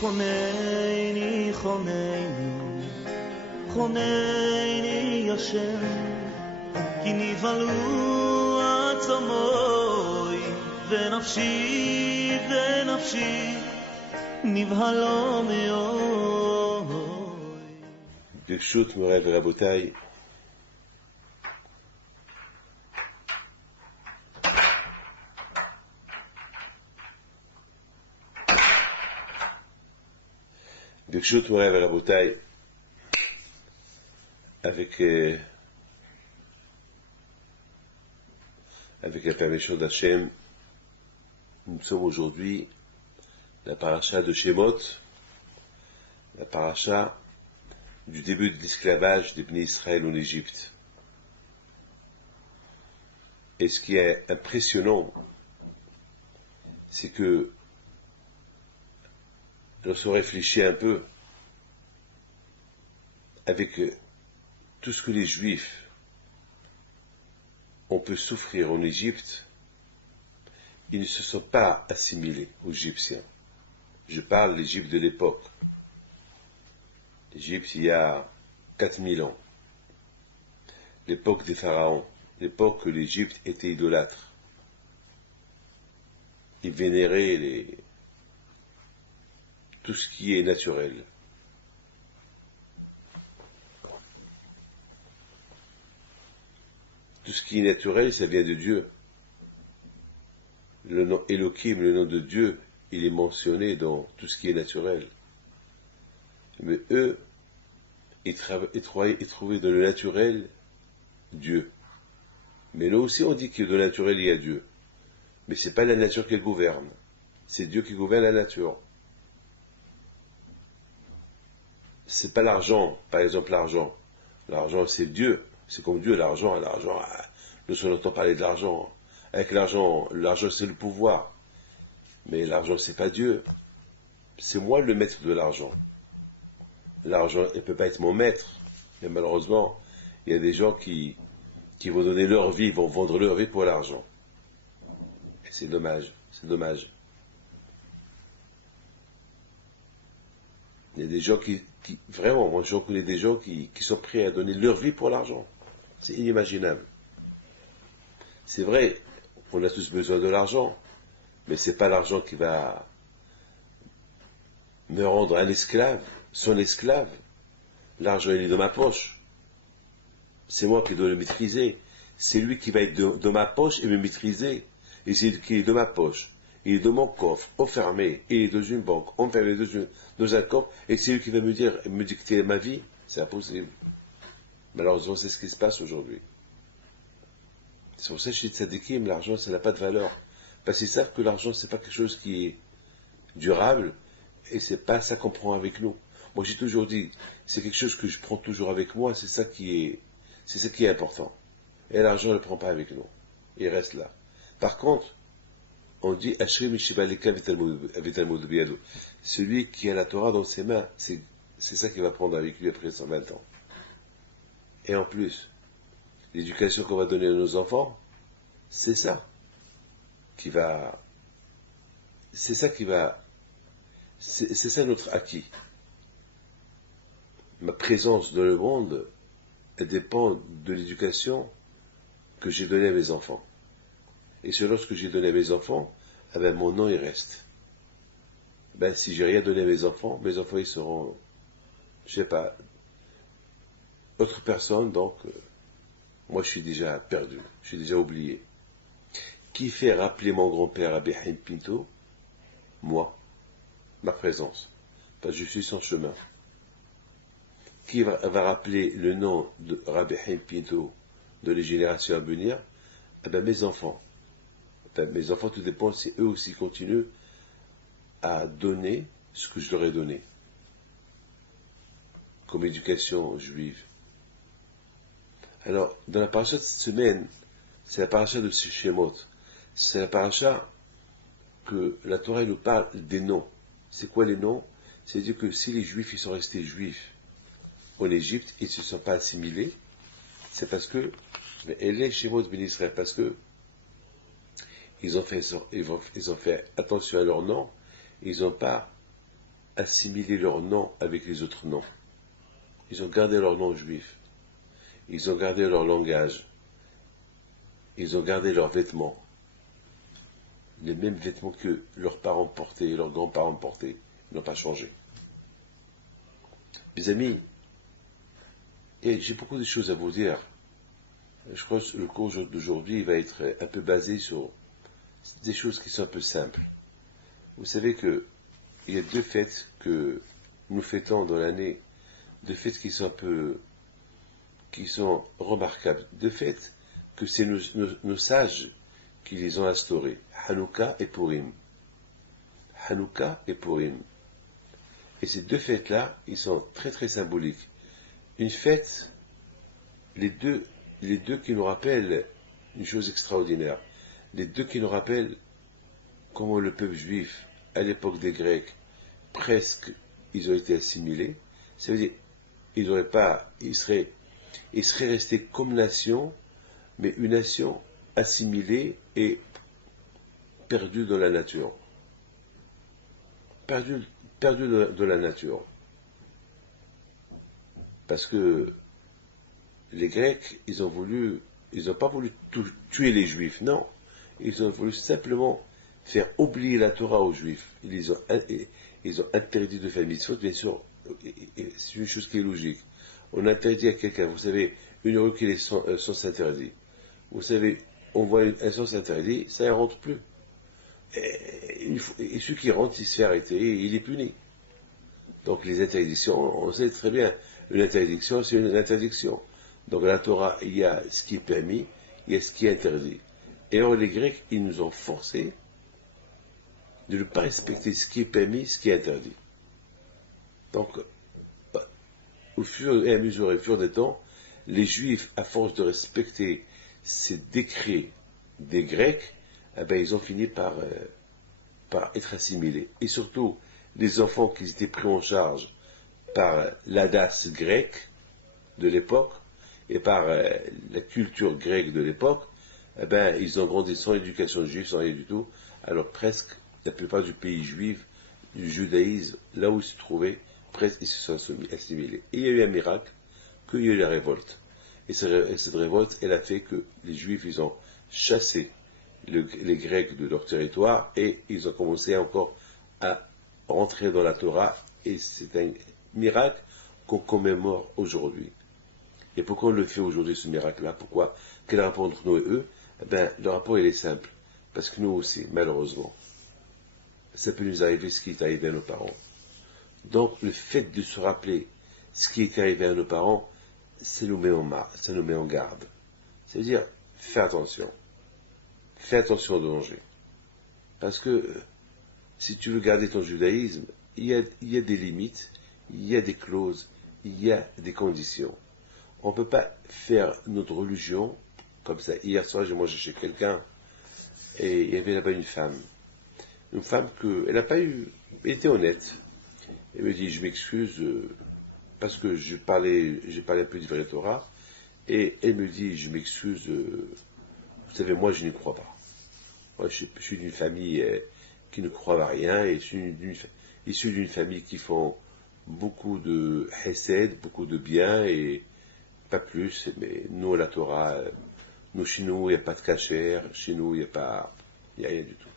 חונני, חונני, חונני השם, כי נבהלו עצמוי, ונפשי, ונפשי, נבהלו מאוד. ברשות מוריי ורבותיי, ברשות מוריי ורבותיי, avec la permission d'Hachem, nous sommes aujourd'hui la paracha de Shemot, la paracha du début de l'esclavage des Bnei Israël en Égypte. Et ce qui est impressionnant, c'est que lorsqu'on réfléchit un peu avec tout ce que les Juifs ont pu souffrir en Égypte, ils ne se sont pas assimilés aux Égyptiens. Je parle de l'Égypte de l'époque. L'Égypte il y a 4000 ans. L'époque des pharaons, l'époque où l'Égypte était idolâtre. Ils vénéraient tout ce qui est naturel. Tout ce qui est naturel, ça vient de Dieu. Le nom Elohim, le nom de Dieu, il est mentionné dans tout ce qui est naturel. Mais eux, ils trouvaient dans le naturel Dieu. Mais nous aussi, on dit que dans le naturel, il y a Dieu. Mais ce n'est pas la nature qui gouverne. C'est Dieu qui gouverne la nature. Ce n'est pas l'argent, par exemple l'argent. L'argent, c'est Dieu. C'est comme Dieu, l'argent. Nous entendons parler de l'argent. Avec l'argent c'est le pouvoir. Mais l'argent, c'est pas Dieu. C'est moi le maître de l'argent. L'argent ne peut pas être mon maître. Et malheureusement, il y a des gens qui vont donner leur vie, vont vendre leur vie pour l'argent. Et c'est dommage, c'est dommage. Il y a des gens qui vraiment, moi je connais des gens qui sont prêts à donner leur vie pour l'argent. C'est inimaginable. C'est vrai, on a tous besoin de l'argent, mais c'est pas l'argent qui va me rendre un esclave, son esclave. L'argent, il est dans ma poche. C'est moi qui dois le maîtriser. C'est lui qui va être dans ma poche et me maîtriser. Et c'est qui est dans ma poche. Il est dans mon coffre, enfermé. Il est dans une banque, enfermé dans un coffre. Et c'est lui qui va me dicter ma vie. C'est impossible. Malheureusement, c'est ce qui se passe aujourd'hui. C'est pour ça que je dis tzadikim, l'argent, ça n'a pas de valeur. Parce qu'ils savent que l'argent, c'est pas quelque chose qui est durable. Et c'est pas ça qu'on prend avec nous. Moi, j'ai toujours dit, c'est quelque chose que je prends toujours avec moi. C'est ça qui est important. Et l'argent, ne le prend pas avec nous. Il reste là. Par contre, on dit, celui qui a la Torah dans ses mains, c'est ça qu'il va prendre avec lui après 120 ans. Et en plus, l'éducation qu'on va donner à nos enfants, c'est ça notre acquis. Ma présence dans le monde, elle dépend de l'éducation que j'ai donnée à mes enfants. Et selon ce que j'ai donné à mes enfants, eh ben, mon nom il reste. Ben, si j'ai rien donné à mes enfants ils seront, je sais pas, autre personne, donc moi je suis déjà perdu, je suis déjà oublié. Qui fait rappeler mon grand-père Rabbi Haïm Pinto? Moi, ma présence, parce que je suis son chemin. Qui va rappeler le nom de Rabbi Haïm Pinto de les générations à venir? Eh ben, mes enfants. Mes enfants, tout dépend si eux aussi continuent à donner ce que je leur ai donné comme éducation juive. Alors, dans la paracha de cette semaine, c'est la paracha de Shemot. C'est la paracha que la Torah nous parle des noms. C'est quoi les noms? C'est-à-dire que si les Juifs ils sont restés juifs en Égypte, ils ne se sont pas assimilés, c'est parce que, mais elle est Shemot ben Israël, parce que ils ont fait attention à leur nom, ils n'ont pas assimilé leur nom avec les autres noms. Ils ont gardé leur nom juif. Ils ont gardé leur langage. Ils ont gardé leurs vêtements. Les mêmes vêtements que leurs parents portaient et leurs grands-parents portaient. Ils n'ont pas changé. Mes amis, et j'ai beaucoup de choses à vous dire. Je crois que le cours d'aujourd'hui va être un peu basé sur des choses qui sont un peu simples. Vous savez que il y a 2 fêtes que nous fêtons dans l'année, 2 fêtes qui sont remarquables, 2 fêtes que c'est nos sages qui les ont instaurées, Hanouka et Purim. Hanouka et Purim. Et ces 2 fêtes-là, ils sont très très symboliques. Une fête, les deux qui nous rappellent une chose extraordinaire, les 2 qui nous rappellent comment le peuple juif, à l'époque des Grecs, presque, ils ont été assimilés. Ça veut dire, ils seraient restés comme nation, mais une nation assimilée et perdue dans la nature. Perdue dans la nature. Parce que les Grecs, ils n'ont pas voulu tuer les Juifs, non. Ils ont voulu simplement faire oublier la Torah aux Juifs. Ils ont interdit de faire mitzvot, bien sûr, c'est une chose qui est logique. On interdit à quelqu'un, vous savez, une rue qui est sens interdit. Vous savez, on voit un sens interdit, ça ne rentre plus. Et celui qui rentre, il se fait arrêter, et il est puni. Donc les interdictions, on sait très bien, une interdiction, c'est une interdiction. Donc dans la Torah, il y a ce qui est permis, il y a ce qui est interdit. Et alors les Grecs, ils nous ont forcés de ne pas respecter ce qui est permis, ce qui est interdit. Donc, au fur et à mesure des temps, les Juifs, à force de respecter ces décrets des Grecs, eh ben, ils ont fini par être assimilés. Et surtout, les enfants qui étaient pris en charge par l'Hadas grec de l'époque et par la culture grecque de l'époque, eh ben, ils ont grandi sans éducation juive, sans rien du tout. Alors presque la plupart du pays juif, du judaïsme, là où ils se trouvaient, presque ils se sont assimilés. Et il y a eu un miracle, qu'il y a eu la révolte. Et cette révolte, elle a fait que les Juifs, ils ont chassé les Grecs de leur territoire et ils ont commencé encore à rentrer dans la Torah. Et c'est un miracle qu'on commémore aujourd'hui. Et pourquoi on le fait aujourd'hui, ce miracle-là? Pourquoi? Quel rapport entre nous et eux? Eh bien, le rapport, il est simple. Parce que nous aussi, malheureusement, ça peut nous arriver ce qui est arrivé à nos parents. Donc, le fait de se rappeler ce qui est arrivé à nos parents, ça nous met en garde. C'est-à-dire, fais attention. Fais attention au danger. Parce que, si tu veux garder ton judaïsme, il y a des limites, il y a des clauses, il y a des conditions. On ne peut pas faire notre religion comme ça. Hier soir, j'ai mangé chez quelqu'un, et il y avait là-bas une femme elle n'a pas eu, elle était honnête. Elle me dit, je m'excuse, parce que j'ai parlé un peu du vrai Torah, et elle me dit, je m'excuse, vous savez, moi je n'y crois pas. Moi je suis d'une famille qui ne croit à rien, et je suis issu d'une famille qui font beaucoup de hesed, beaucoup de bien, et pas plus, mais nous à la Torah, chez nous, il n'y a pas de kasher, chez nous, il n'y a rien du tout.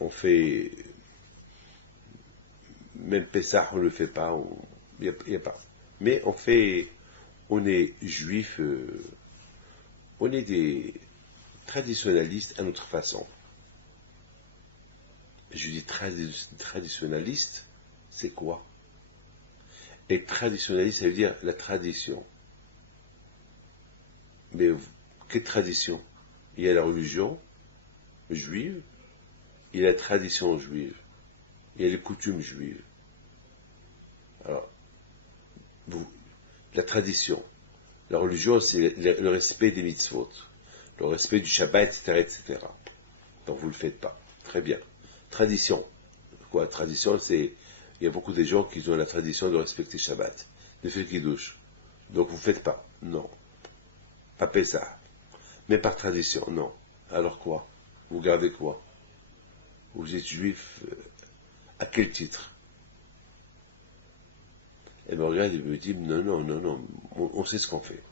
On fait, même Pessah, on ne le fait pas, il n'y a pas. Mais on est juifs, on est des traditionnalistes à notre façon. Je dis traditionnaliste, c'est quoi? Et traditionnaliste, ça veut dire la tradition. Mais quelle tradition? Il y a la religion juive, il y a la tradition juive, il y a les coutumes juives. Alors, la tradition, la religion, c'est le respect des mitzvot, le respect du Shabbat, etc., etc. Donc vous ne le faites pas. Très bien. Tradition. Quoi? Tradition, il y a beaucoup de gens qui ont la tradition de respecter Shabbat, de faire Kiddush. Donc vous ne faites pas. Non. Pas Pessah. Mais par tradition, non. Alors quoi? Vous gardez quoi? Vous êtes juif à quel titre? Elle me regarde et me dit, non, non, non, non, on sait ce qu'on fait.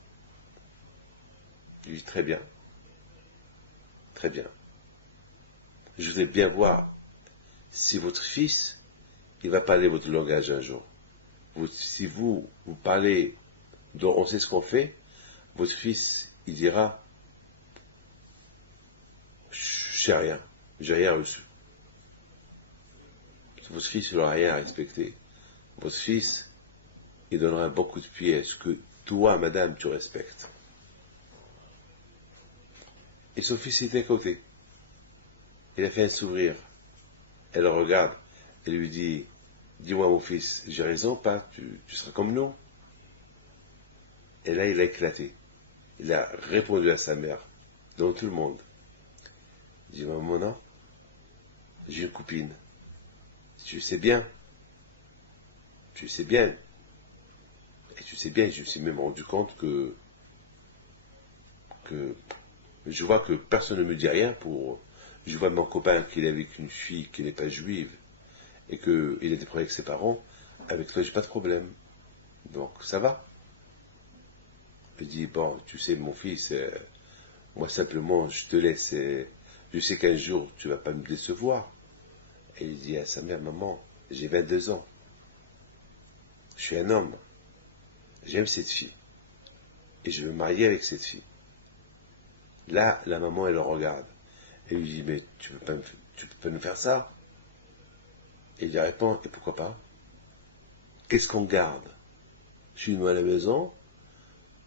Je lui dis, très bien, très bien. Je voudrais bien voir si votre fils, il va parler votre langage un jour. Si vous parlez, on sait ce qu'on fait, votre fils, il dira, j'ai rien reçu. Votre fils, il n'aura rien à respecter. Votre fils, il donnera un bon coup de pied à ce que toi, madame, tu respectes. Et son fils était à côté. Il a fait un sourire. Elle le regarde. Elle lui dit, dis-moi mon fils, j'ai raison pas, tu seras comme nous. Et là, il a éclaté. Il a répondu à sa mère, devant tout le monde. Il dit, maman, non, j'ai une copine. Tu sais bien. Tu sais bien. Et tu sais bien, je me suis même rendu compte que je vois que personne ne me dit rien pour... Je vois mon copain qu'il est avec une fille qui n'est pas juive et qu'il a des problèmes avec ses parents. Avec toi, j'ai pas de problème. Donc, ça va. Je dis, bon, tu sais, mon fils, moi simplement, je te laisse. Je sais qu'un jour, tu vas pas me décevoir. Et il dit à sa mère, maman, j'ai 22 ans. Je suis un homme. J'aime cette fille. Et je veux me marier avec cette fille. Là, la maman, elle le regarde. Et lui dit, mais tu peux pas nous faire ça. Et il lui répond, et pourquoi pas? Qu'est-ce qu'on garde? Je suis venu à la maison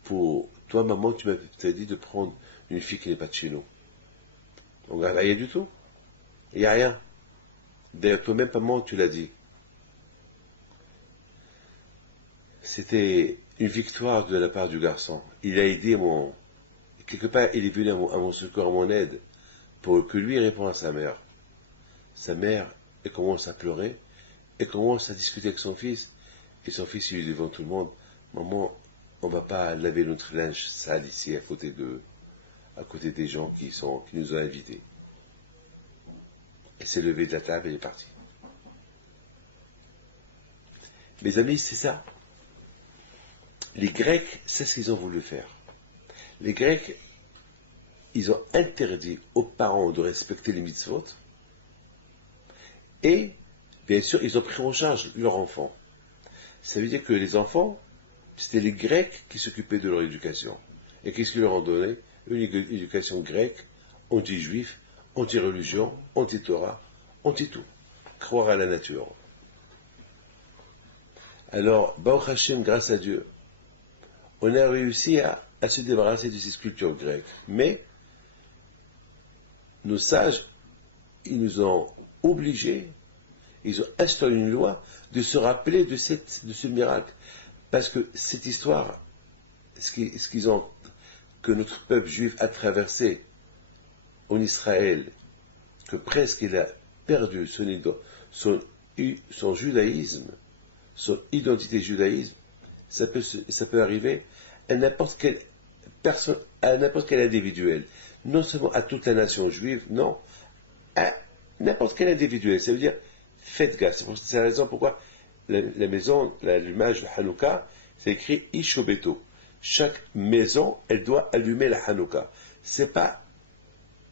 pour... Toi, maman, tu m'as dit de prendre une fille qui n'est pas de chez nous. On garde rien du tout. Il n'y a rien. D'ailleurs, toi-même, maman, tu l'as dit. C'était une victoire de la part du garçon. Il a aidé mon... Quelque part, il est venu à mon secours, à mon aide, pour que lui réponde à sa mère. Sa mère, elle commence à pleurer, elle commence à discuter avec son fils, et son fils, il est devant tout le monde, maman, on ne va pas laver notre linge sale ici, à côté des gens qui nous ont invités. Elle s'est levée de la table et est partie. Mes amis, c'est ça. Les Grecs, c'est ce qu'ils ont voulu faire. Les Grecs, ils ont interdit aux parents de respecter les mitzvot et, bien sûr, ils ont pris en charge leur enfant. Ça veut dire que les enfants, c'était les Grecs qui s'occupaient de leur éducation. Et qu'est-ce qu'ils leur ont donné? Une éducation grecque, anti-juif, anti-religion, anti-Torah, anti-tout. Croire à la nature. Alors, Baruch Hashem, grâce à Dieu, on a réussi à se débarrasser de ces sculptures grecques. Mais, nos sages, ils nous ont obligés, ils ont instauré une loi de se rappeler de ce miracle. Parce que cette histoire, que notre peuple juif a traversé en Israël, que presque il a perdu son judaïsme, son identité judaïsme, ça peut arriver à n'importe quelle personne, à n'importe quel individuel. Non seulement à toute la nation juive, non, à n'importe quel individuel. Ça veut dire, faites gaffe. C'est la raison pourquoi la maison, l'allumage de Hanouka, c'est écrit Ishobeto. Chaque maison, elle doit allumer la Hanouka. C'est pas,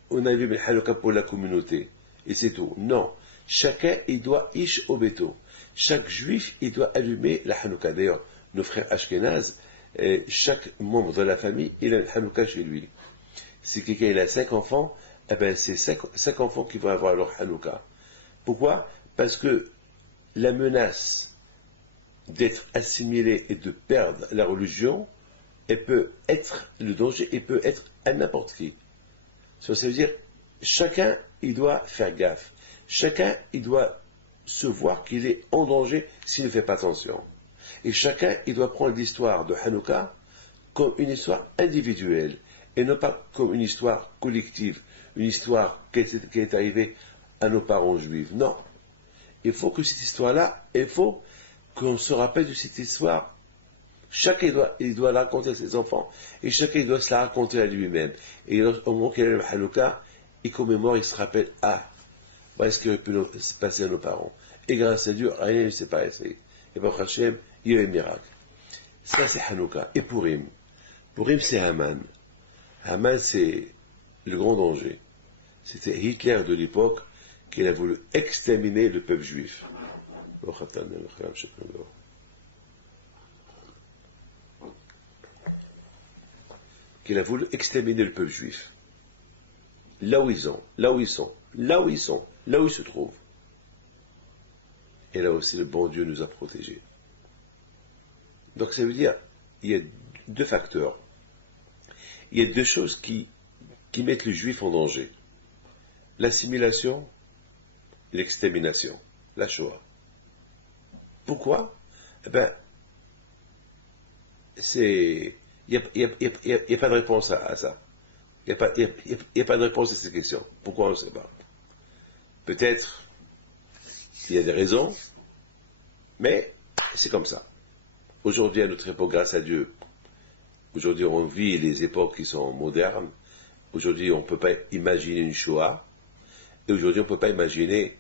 on allume la Hanouka pour la communauté, et c'est tout. Non. Chacun, il doit Ishobeto. Chaque juif, il doit allumer la Hanouka. D'ailleurs, nos frères Ashkenaz, chaque membre de la famille, il a une Hanouka chez lui. Si quelqu'un il a 5 enfants, eh ben c'est 5 enfants qui vont avoir leur Hanouka. Pourquoi? Parce que la menace d'être assimilé et de perdre la religion, le danger, il peut être à n'importe qui. Ça veut dire, chacun, il doit faire gaffe. Chacun, il doit se voir qu'il est en danger s'il ne fait pas attention. Et chacun, il doit prendre l'histoire de Hanouka comme une histoire individuelle, et non pas comme une histoire collective, une histoire qui est arrivée à nos parents juifs. Non. Il faut que cette histoire-là, il faut qu'on se rappelle de cette histoire. Chacun il doit la raconter à ses enfants, et chacun il doit se la raconter à lui-même. Et au moment qu'il a le Hanouka, il commémore, il se rappelle, voilà ce qui aurait pu se passer à nos parents. Et grâce à Dieu, rien ne s'est passé. Et Baruch Hashem, il y a un miracle. Ça, c'est Hanouka. Et Purim. Purim, c'est Haman. Haman, c'est le grand danger. C'était Hitler de l'époque qui a voulu exterminer le peuple juif. Qu'il a voulu exterminer le peuple juif. Là où ils sont, là où ils sont, là où ils sont, là où ils se trouvent. Et là aussi, le bon Dieu nous a protégés. Donc ça veut dire, il y a deux facteurs. Il y a deux choses qui mettent le juif en danger. L'assimilation, l'extermination, la Shoah. Pourquoi? Eh bien, il n'y a pas de réponse à ça. Il n'y a pas de réponse à cette question. Pourquoi on ne sait pas? Peut-être il y a des raisons, mais c'est comme ça. Aujourd'hui, à notre époque, grâce à Dieu, aujourd'hui on vit les époques qui sont modernes. Aujourd'hui, on ne peut pas imaginer une Shoah. Et aujourd'hui, on ne peut pas imaginer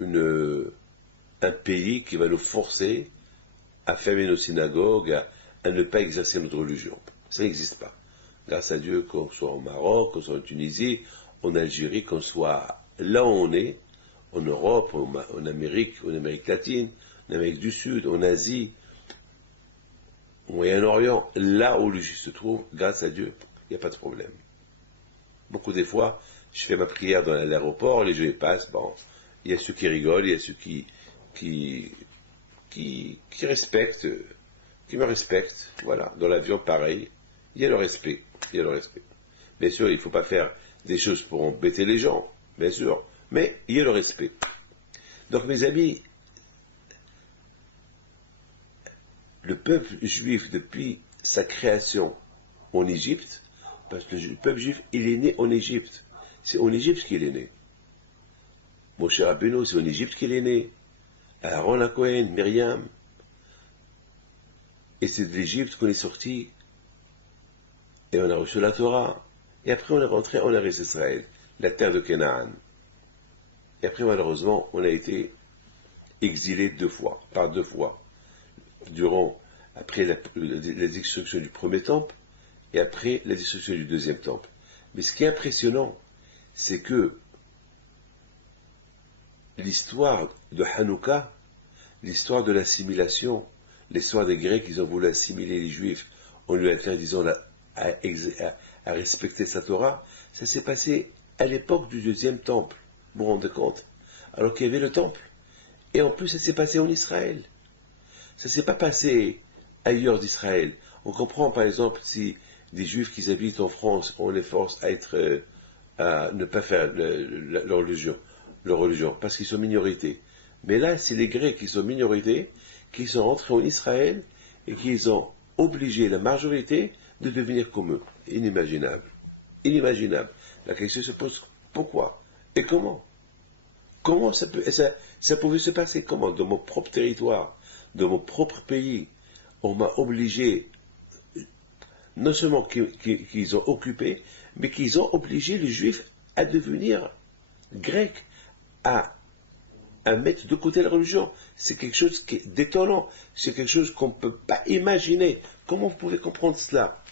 un pays qui va nous forcer à fermer nos synagogues, à ne pas exercer notre religion. Ça n'existe pas. Grâce à Dieu, qu'on soit au Maroc, qu'on soit en Tunisie, en Algérie, qu'on soit là où on est, en Europe, en Amérique latine, en Amérique du Sud, en Asie, au Moyen-Orient, là où le juif se trouve, grâce à Dieu, il n'y a pas de problème. Beaucoup des fois, je fais ma prière dans l'aéroport, les gens passent, bon, il y a ceux qui rigolent, il y a ceux qui respectent, qui me respectent, voilà. Dans l'avion, pareil, il y a le respect, il y a le respect. Bien sûr, il ne faut pas faire des choses pour embêter les gens, bien sûr, mais il y a le respect. Donc, mes amis, le peuple juif, depuis sa création en Égypte, parce que le peuple juif, il est né en Égypte. C'est en Égypte qu'il est né. Moshe Rabbeinu, c'est en Égypte qu'il est né. Aaron à Cohen, Myriam. Et c'est de l'Égypte qu'on est sorti. Et on a reçu la Torah. Et après, on est rentré en Eretz Israël, la terre de Canaan. Et après, malheureusement, on a été exilé par deux fois. Après la destruction du premier temple, et après la destruction du deuxième temple. Mais ce qui est impressionnant, c'est que l'histoire de Hanouka, l'histoire de l'assimilation, l'histoire des Grecs qui ont voulu assimiler les Juifs en lui interdisant à respecter sa Torah, ça s'est passé à l'époque du deuxième temple, vous vous rendez compte? Alors qu'il y avait le temple. Et en plus, ça s'est passé en Israël. Ça ne s'est pas passé ailleurs d'Israël. On comprend par exemple si des Juifs qui habitent en France, on les force à ne pas faire leur religion, parce qu'ils sont minorités. Mais là, c'est les Grecs qui sont minorités, qui sont rentrés en Israël et qui ont obligé la majorité de devenir comme eux. Inimaginable. Inimaginable. La question se pose pourquoi et comment? Comment ça pouvait se passer? Comment? Dans mon propre territoire, dans mon propre pays, on m'a obligé, non seulement qu'ils ont occupé, mais qu'ils ont obligé les Juifs à devenir grecs, à mettre de côté la religion. C'est quelque chose qui est détonnant, c'est quelque chose qu'on ne peut pas imaginer. Comment vous pouvez comprendre cela?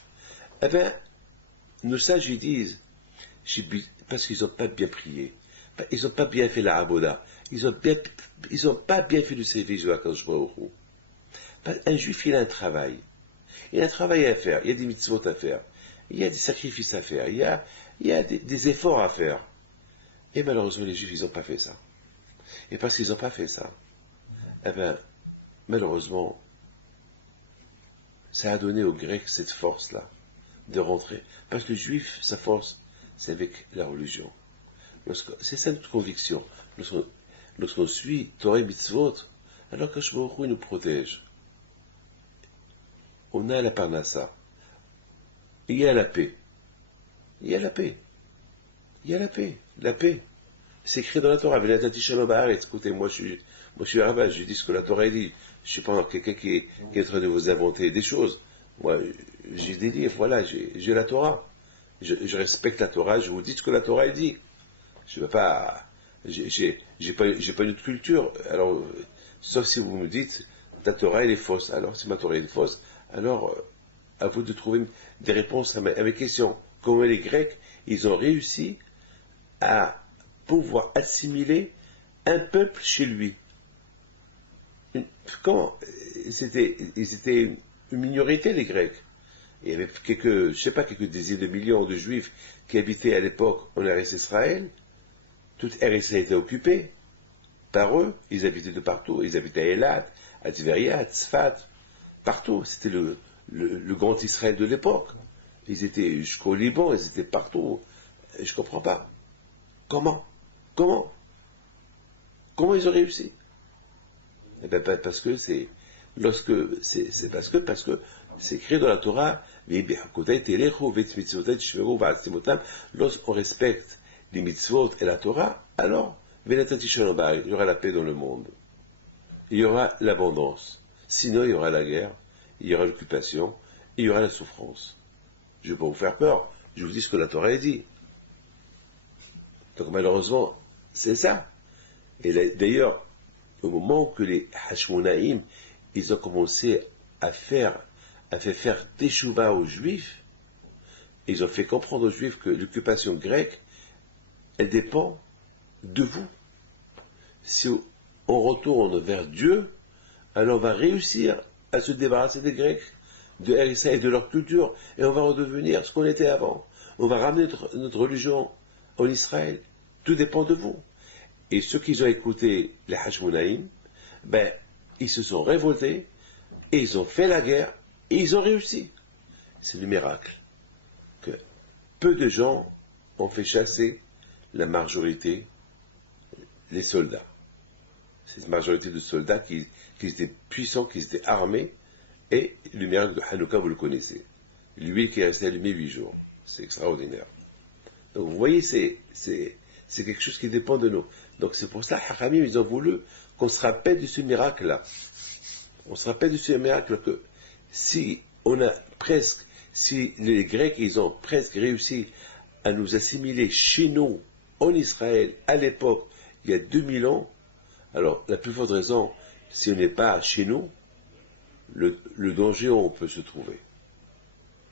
Eh bien, nos sages ils disent, parce qu'ils n'ont pas bien prié, ils n'ont pas bien fait la aboda, ils n'ont pas bien fait le service de la Kadosh Baruch Hu. Un juif, il a un travail. Il y a un travail à faire, il y a des mitzvot à faire, il y a des sacrifices à faire, il y a des efforts à faire. Et malheureusement, les Juifs, ils n'ont pas fait ça. Et parce qu'ils n'ont pas fait ça, eh bien, malheureusement, ça a donné aux Grecs cette force-là de rentrer. Parce que le Juif, sa force, c'est avec la religion. C'est ça notre conviction. Lorsqu'on suit Torah et Mitzvot, alors que Baruch Hu nous protège. On a la parnassa. Il y a la paix. Il y a la paix. Il y a la paix. La paix. C'est écrit dans la Torah. Écoutez, moi je suis arabe, je dis ce que la Torah dit. Je ne suis pas quelqu'un qui est en train de vous inventer des choses. Moi, j'ai des livres, voilà, j'ai la Torah. Je respecte la Torah, je vous dis ce que la Torah dit. Je ne veux pas. J'ai pas une autre culture. Alors, sauf si vous me dites, ta Torah elle est fausse. Alors si ma Torah elle est fausse, alors à vous de trouver des réponses à mes questions. Comment les Grecs, ils ont réussi à pouvoir assimiler un peuple chez lui. Comment? Ils étaient une minorité, les Grecs. Il y avait quelques, je sais pas, quelques dizaines de millions de Juifs qui habitaient à l'époque en Eretz Israël. Toute Eretz était occupée par eux. Ils habitaient de partout. Ils habitaient à Eilat, à Tveria, à Tzfat, partout. C'était le grand Israël de l'époque. Ils étaient jusqu'au Liban, ils étaient partout. Je ne comprends pas. Comment ils ont réussi? Eh bien, parce que parce que c'est écrit dans la Torah, lorsqu'on respecte les mitzvot et la Torah, alors il y aura la paix dans le monde. Il y aura l'abondance. Sinon, il y aura la guerre, il y aura l'occupation, il y aura la souffrance. Je ne vais pas vous faire peur, je vous dis ce que la Torah dit. Donc malheureusement, c'est ça. Et d'ailleurs, au moment que les Hashmonaïm, ils ont commencé à faire teshuva aux Juifs, ils ont fait comprendre aux Juifs que l'occupation grecque, elle dépend de vous. Si on retourne vers Dieu, alors on va réussir à se débarrasser des Grecs, de Hérissa et de leur culture, et on va redevenir ce qu'on était avant. On va ramener notre religion en Israël. Tout dépend de vous. Et ceux qui ont écouté les Hashmonaïm, ben, ils se sont révoltés, et ils ont fait la guerre, et ils ont réussi. C'est le miracle. Que peu de gens ont fait chasser la majorité, les soldats. Cette majorité de soldats qui étaient puissants, qui étaient armés, et le miracle de Hanouka, vous le connaissez. L'huile qui est restée allumée 8 jours. C'est extraordinaire. Donc vous voyez, c'est quelque chose qui dépend de nous. Donc c'est pour ça, Hachamim, ils ont voulu qu'on se rappelle de ce miracle-là. On se rappelle de ce miracle que si les Grecs, ils ont presque réussi à nous assimiler chez nous, en Israël, à l'époque, il y a 2000 ans, alors la plus forte raison, si on n'est pas chez nous, le danger où on peut se trouver.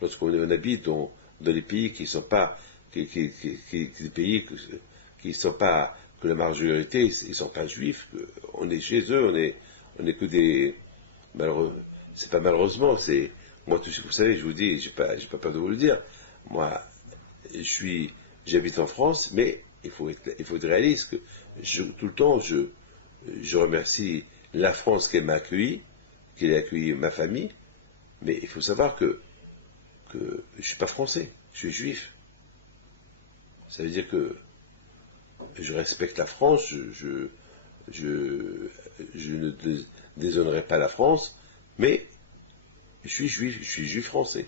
Lorsqu'on habite dans des pays qui ne sont pas, des pays qui sont pas, que la majorité, ils ne sont pas juifs, on est chez eux, on est que des, malheureux, c'est pas malheureusement, c'est, moi, vous savez, je vous dis, j'ai pas peur de vous le dire, moi, j'habite en France, mais il faut être réaliste, que tout le temps, je remercie la France qui m'a accueilli, qui a accueilli ma famille, mais il faut savoir que je ne suis pas français, je suis juif. Ça veut dire que je respecte la France, je ne déshonorerai pas la France, mais je suis juif français.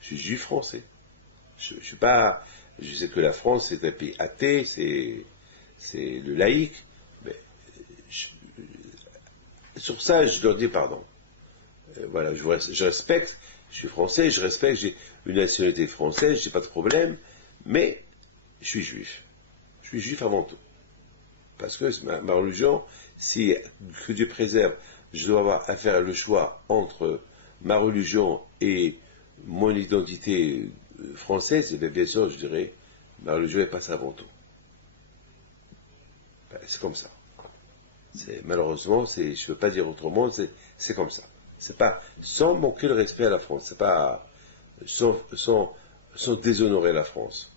Je suis juif français. Je suis pas, je sais que la France c'est un pays athée, c'est le laïque, mais sur ça je leur dis pardon. Voilà, je respecte, je suis français, je respecte, j'ai une nationalité française, j'ai pas de problème, mais je suis juif. Je suis juif avant tout. Parce que ma religion, si que Dieu préserve, je dois avoir à faire le choix entre ma religion et mon identité française, et bien sûr, je dirais, ma religion passe avant tout. Ben, c'est comme ça. Malheureusement, je ne peux pas dire autrement, c'est comme ça. C'est pas sans manquer le respect à la France, c'est pas sans déshonorer la France.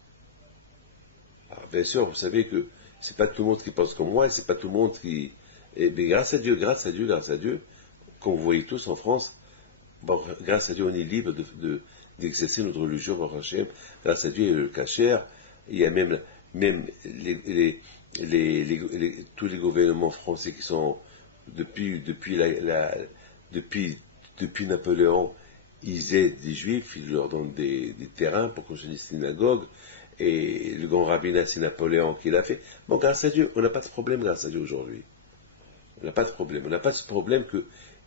Alors, bien sûr, vous savez que c'est pas tout le monde qui pense comme moi, c'est pas tout le monde qui. Mais grâce à Dieu, comme vous voyez tous en France, bon, grâce à Dieu, on est libre d'exercer notre religion, grâce à Dieu, il y a le kasher, il y a même tous les gouvernements français qui sont depuis Napoléon, ils aident des juifs, ils leur donnent des terrains pour construire des synagogues, et le grand rabbinat, c'est Napoléon qui l'a fait. Bon, grâce à Dieu, on n'a pas de problème grâce à Dieu aujourd'hui. On n'a pas de problème. On n'a pas ce problème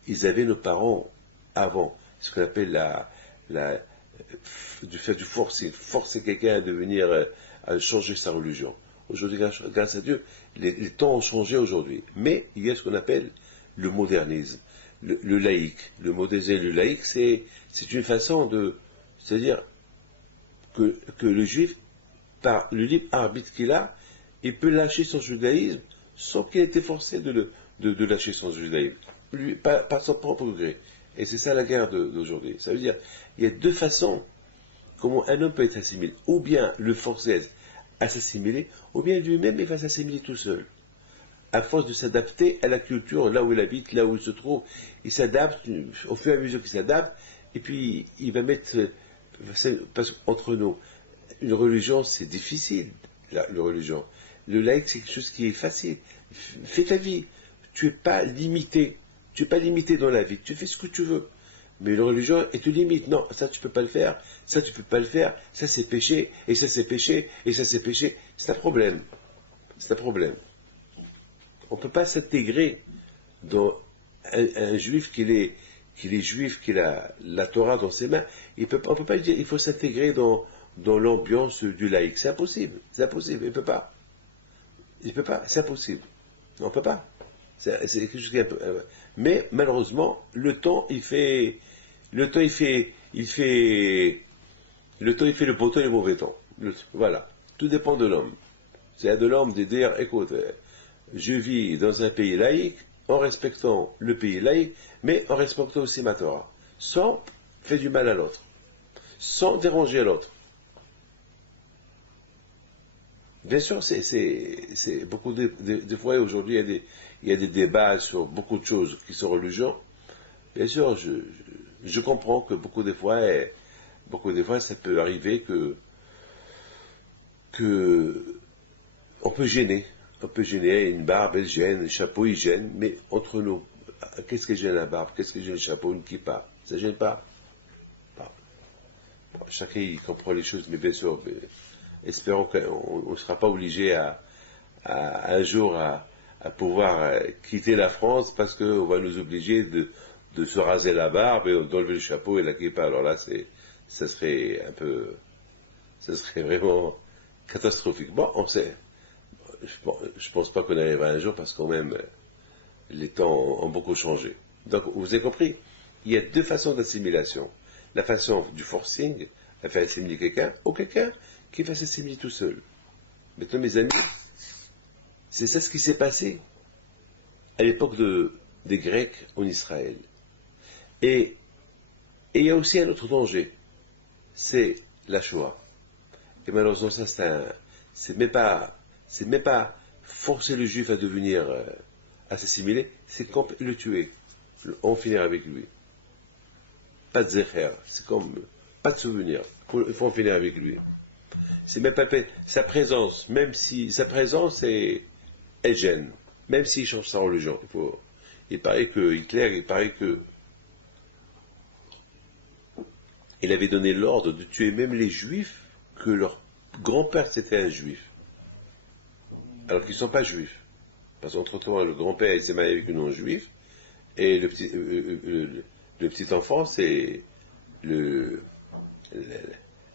qu'ils avaient nos parents avant. Ce qu'on appelle du forcer quelqu'un à devenir, à changer sa religion. Aujourd'hui, grâce à Dieu, les temps ont changé aujourd'hui. Mais il y a ce qu'on appelle le modernisme, le laïque. Le modernisme, le laïque, c'est une façon de... C'est-à-dire que le juif, par le libre arbitre qu'il a, il peut lâcher son judaïsme sans qu'il ait été forcé de lâcher son judaïsme, lui, par son propre gré. Et c'est ça la guerre d'aujourd'hui. Ça veut dire, il y a deux façons comment un homme peut être assimilé. Ou bien le forcer à s'assimiler, ou bien lui-même il va s'assimiler tout seul. À force de s'adapter à la culture, là où il habite, là où il se trouve, il s'adapte, au fur et à mesure qu'il s'adapte, et puis il va mettre, parce qu'entre nous, une religion c'est difficile, la religion. Le laïc c'est quelque chose qui est facile. Fais ta vie, tu n'es pas limité, dans la vie, tu fais ce que tu veux. Mais une religion, elle te limite. Non, ça tu peux pas le faire, ça tu peux pas le faire, ça c'est péché, et ça c'est péché, et ça c'est péché. C'est un problème. C'est un problème. On ne peut pas s'intégrer dans un juif qu'il est juif, qu'il a la Torah dans ses mains. On ne peut pas dire il faut s'intégrer dans l'ambiance du laïc. C'est impossible. C'est impossible. Il ne peut pas. Il ne peut pas. C'est impossible. On ne peut pas. C'est quelque chose qui est un peu. Mais malheureusement, le temps il fait le beau temps et le mauvais temps. Voilà. Tout dépend de l'homme. C'est à de l'homme de dire, écoute, je vis dans un pays laïque, en respectant le pays laïque, mais en respectant aussi ma Torah, sans faire du mal à l'autre, sans déranger l'autre. Bien sûr, c'est beaucoup de fois aujourd'hui, il y a des débats sur beaucoup de choses qui sont religieux. Bien sûr, je comprends que beaucoup de fois, ça peut arriver que on peut gêner, une barbe elle gêne, un chapeau il gêne, mais entre nous, qu'est-ce que gêne la barbe, qu'est-ce que gêne le chapeau, une kippa, ça gêne pas. Bon, chacun il comprend les choses, mais bien sûr, espérons qu'on ne sera pas obligé un jour à pouvoir quitter la France parce qu'on va nous obliger de se raser la barbe et d'enlever le chapeau et la kippa. Alors là, ça serait vraiment catastrophique. Bon, on sait. Je pense pas qu'on arrivera un jour parce que quand même les temps ont beaucoup changé. Donc vous avez compris, il y a deux façons d'assimilation. La façon du forcing, à faire assimiler quelqu'un, ou quelqu'un qui va s'assimiler tout seul. Maintenant mes amis, c'est ça ce qui s'est passé à l'époque des Grecs en Israël. Et il y a aussi un autre danger, c'est la Shoah. Et malheureusement ça c'est même pas forcer le juif à devenir, à s'assimiler, c'est le tuer, en finir avec lui. Pas de zecher, c'est comme, pas de souvenir, il faut en finir avec lui. C'est même pas sa présence, même si sa présence elle gêne, même s'il change sa religion. Il paraît que Hitler, il avait donné l'ordre de tuer même les juifs que leur grand-père c'était un juif. Alors qu'ils ne sont pas juifs. Parce qu'entre-temps, le grand-père il s'est marié avec une non-juif, et le petit enfant, c'est le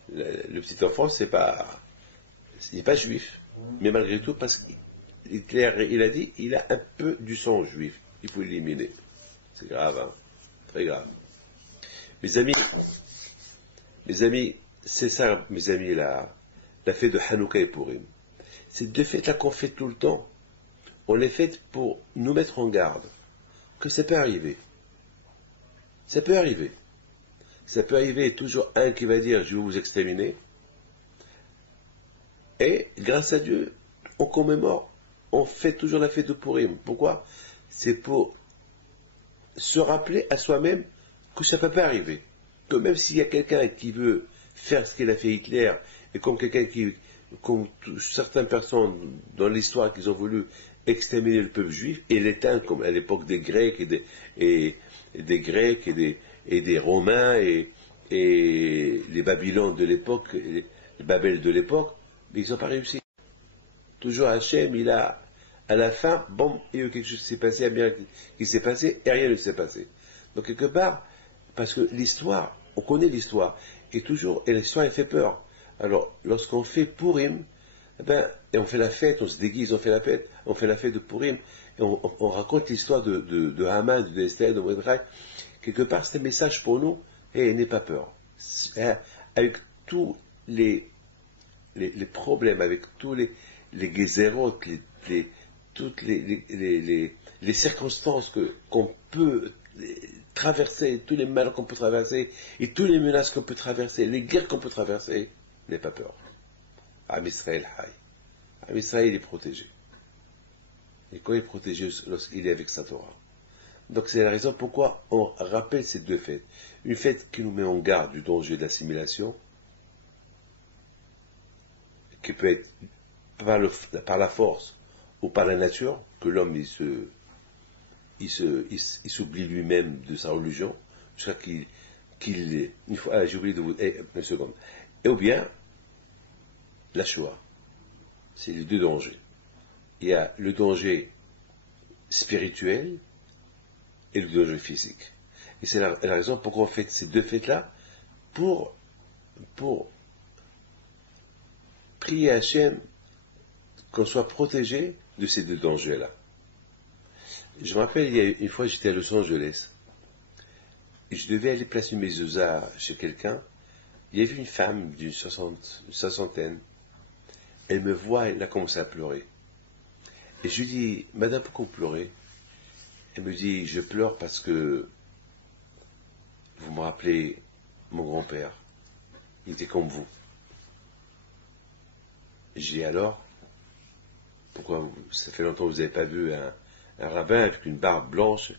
petit enfant, il n'est pas juif. Mais malgré tout, parce qu'Hitler, il a dit, il a un peu du sang juif. Il faut l'éliminer. C'est grave, hein. Très grave. Mes amis, c'est ça, mes amis, la fête de Hanouka et Purim. Ces deux fêtes-là qu'on fait tout le temps, on les fait pour nous mettre en garde que ça peut arriver. Ça peut arriver. Ça peut arriver toujours un qui va dire je vais vous exterminer. Et grâce à Dieu, on commémore, on fait toujours la fête de Purim. Pourquoi? C'est pour se rappeler à soi-même que ça ne peut pas arriver. Que même s'il y a quelqu'un qui veut faire ce qu'il a fait Hitler, et comme certaines personnes dans l'histoire qui ont voulu exterminer le peuple juif et l'éteindre, comme à l'époque des Grecs et des Romains et les Babylons de l'époque, les Babel de l'époque, mais ils n'ont pas réussi. Toujours Hachem, à la fin, bon, il y a eu quelque chose qui s'est passé, qui s'est passé, et rien ne s'est passé. Donc quelque part, parce que l'histoire, on connaît l'histoire, et l'histoire elle fait peur. Alors, lorsqu'on fait Purim, Eh ben, et on fait la fête, on se déguise, on fait la fête, de Purim, et on raconte l'histoire de Haman, d'Esther, de Mordechai. Quelque part, c'est un message pour nous, et n'aie pas peur. Avec tous les problèmes, avec tous les gézérotes, toutes les circonstances qu'on peut traverser, tous les mal qu'on peut traverser, et toutes les menaces qu'on peut traverser, les guerres qu'on peut traverser, n'aie pas peur. Am Israël Hay. Am Israël, il est protégé. Et quand il est protégé, lorsqu'il est avec sa Torah. Donc c'est la raison pourquoi on rappelle ces deux fêtes. Une fête qui nous met en garde du danger de l'assimilation, qui peut être par la force ou par la nature, que l'homme il s'oublie lui-même de sa religion, jusqu'à une fois, j'ai oublié de vous, une seconde, et ou bien la Shoah. C'est les deux dangers. Il y a le danger spirituel et le danger physique. Et c'est la raison pourquoi on fait ces deux fêtes-là, pour prier à Hachem qu'on soit protégé de ces deux dangers-là. Je me rappelle, il y a une fois, j'étais à Los Angeles, et je devais aller placer une mezouza chez quelqu'un. Il y avait une femme d'une soixantaine. Elle me voit, elle a commencé à pleurer. Et je lui dis, Madame, pourquoi vous pleurez? Elle me dit, je pleure parce que vous me rappelez mon grand-père. Il était comme vous. Je dis alors, pourquoi ça fait longtemps que vous n'avez pas vu un rabbin avec une barbe blanche?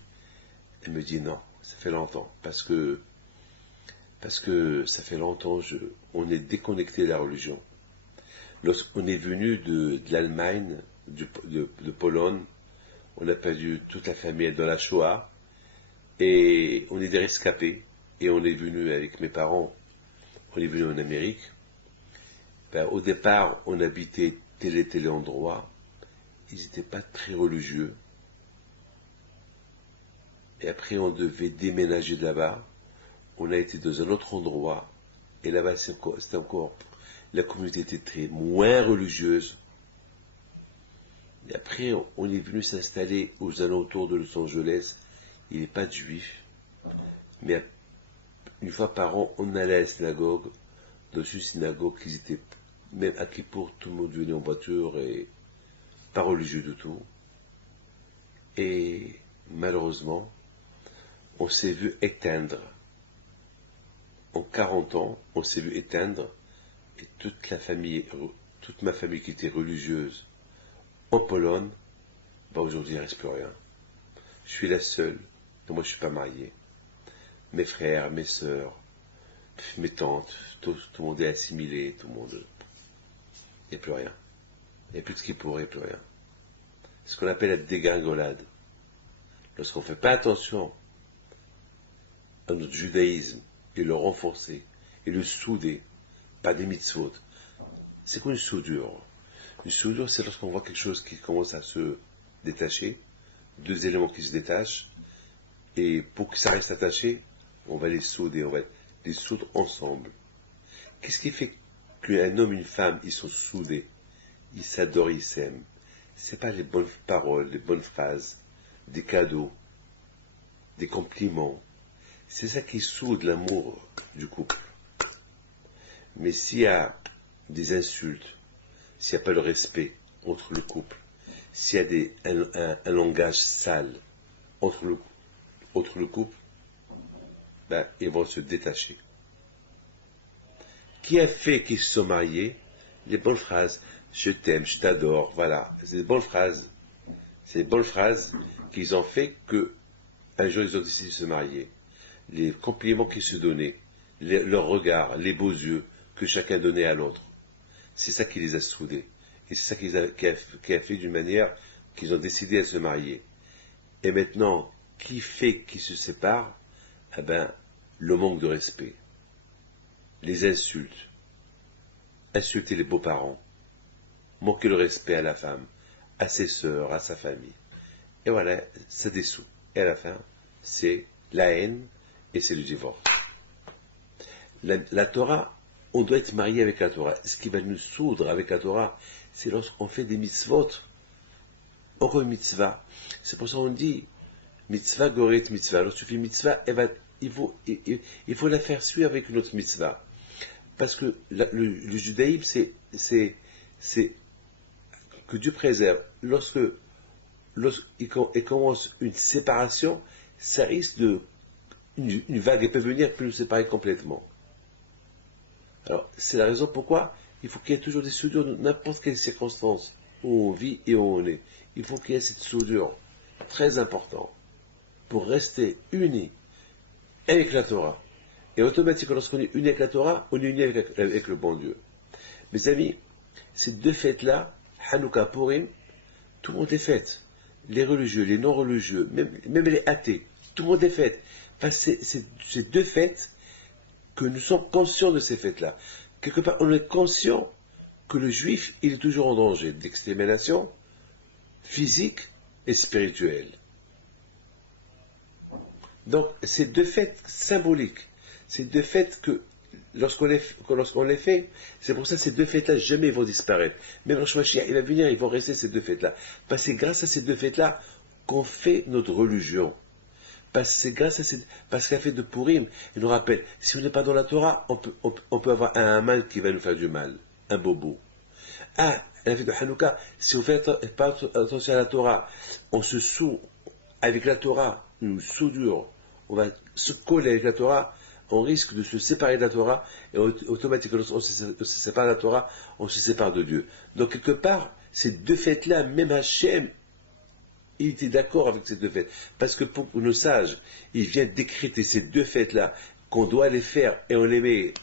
Elle me dit non, ça fait longtemps. Parce que ça fait longtemps, on est déconnecté de la religion. Lorsqu'on est venu de l'Allemagne, de Pologne, on a perdu toute la famille dans la Shoah, et on est des rescapés, et on est venu avec mes parents, on est venu en Amérique. Ben, au départ, on habitait tel et tel endroit, ils n'étaient pas très religieux, et après on devait déménager de là-bas, on a été dans un autre endroit, et là-bas c'était encore, la communauté était très moins religieuse. Et après, on est venu s'installer aux alentours de Los Angeles. Il n'y avait pas de juifs. Mais une fois par an, on allait à la synagogue. Dans une synagogue, ils étaient, même à Kippour, tout le monde venait en voiture et pas religieux du tout. Et malheureusement, on s'est vu éteindre. En 40 ans, on s'est vu éteindre. Et toute ma famille qui était religieuse, en Pologne, bah aujourd'hui il ne reste plus rien. Je suis la seule, et moi je ne suis pas marié. Mes frères, mes sœurs, mes tantes, tout le monde est assimilé, tout le monde. Il n'y a plus rien. Il n'y a plus de ce qui pourrait, plus rien. C'est ce qu'on appelle la dégringolade. Lorsqu'on ne fait pas attention à notre judaïsme, et le renforcer, et le souder, pas des mitzvot. C'est quoi une soudure? Une soudure, c'est lorsqu'on voit quelque chose qui commence à se détacher, deux éléments qui se détachent, et pour que ça reste attaché, on va les souder, on va les soudre ensemble. Qu'est-ce qui fait qu'un homme et une femme, ils sont soudés, ils s'adorent, ils s'aiment? C'est pas les bonnes paroles, les bonnes phrases, des cadeaux, des compliments. C'est ça qui soude l'amour du couple. Mais s'il y a des insultes, s'il n'y a pas le respect entre le couple, s'il y a un langage sale entre le couple, ben, ils vont se détacher. Qui a fait qu'ils se sont mariés? Les bonnes phrases. Je t'aime, je t'adore, voilà. C'est des bonnes phrases. C'est des bonnes phrases qu'ils ont fait que un jour ils ont décidé de se marier. Les compliments qu'ils se donnaient, leurs regards, les beaux yeux que chacun donnait à l'autre. C'est ça qui les a soudés. Et c'est ça qui a fait d'une manière qu'ils ont décidé à se marier. Et maintenant, qui fait qu'ils se séparent? Eh ben, le manque de respect. Les insultes. Insulter les beaux-parents. Manquer le respect à la femme, à ses sœurs, à sa famille. Et voilà, ça dissout. Et à la fin, c'est la haine et c'est le divorce. La Torah, on doit être marié avec la Torah. Ce qui va nous soudre avec la Torah, c'est lorsqu'on fait des mitzvot. Encore une mitzvah. C'est pour ça qu'on dit mitzvah goret mitzvah. Lorsque tu fais mitzvah, il faut la faire suivre avec une autre mitzvah. Parce que le judaïsme, c'est que Dieu préserve. Lorsqu'il commence une séparation, ça risque une vague peut venir pour nous séparer complètement. Alors, c'est la raison pourquoi il faut qu'il y ait toujours des soudures dans n'importe quelle circonstance où on vit et où on est. Il faut qu'il y ait cette soudure très importante pour rester unis avec la Torah. Et automatiquement, lorsqu'on est uni avec la Torah, on est uni avec le bon Dieu. Mes amis, ces deux fêtes-là, Hanouka, Purim, tout le monde est fête. Les religieux, les non-religieux, même les athées, tout le monde est fête. Enfin, c'est deux fêtes que nous sommes conscients de ces fêtes-là. Quelque part, on est conscient que le juif, il est toujours en danger d'extermination physique et spirituelle. Donc, ces deux fêtes symboliques, ces deux fêtes que, lorsqu'on les fait, c'est pour ça que ces deux fêtes-là, jamais ils vont disparaître. Même Rosh Mashiach, il va venir, ils vont rester ces deux fêtes-là. Parce que c'est grâce à ces deux fêtes-là qu'on fait notre religion. Parce qu'à fait de Purim, il nous rappelle, si on n'est pas dans la Torah, on peut avoir un mal qui va nous faire du mal, un bobo. La fête de Hanouka, si on fait pas attention à la Torah, on se soud avec la Torah, une soudure, on va se coller avec la Torah, on risque de se séparer de la Torah, et automatiquement, on se sépare de la Torah, on se sépare de Dieu. Donc, quelque part, ces deux fêtes-là, même Hachem, il était d'accord avec ces deux fêtes. Parce que pour nos sages, il vient décréter ces deux fêtes-là, qu'on doit les faire, et on les met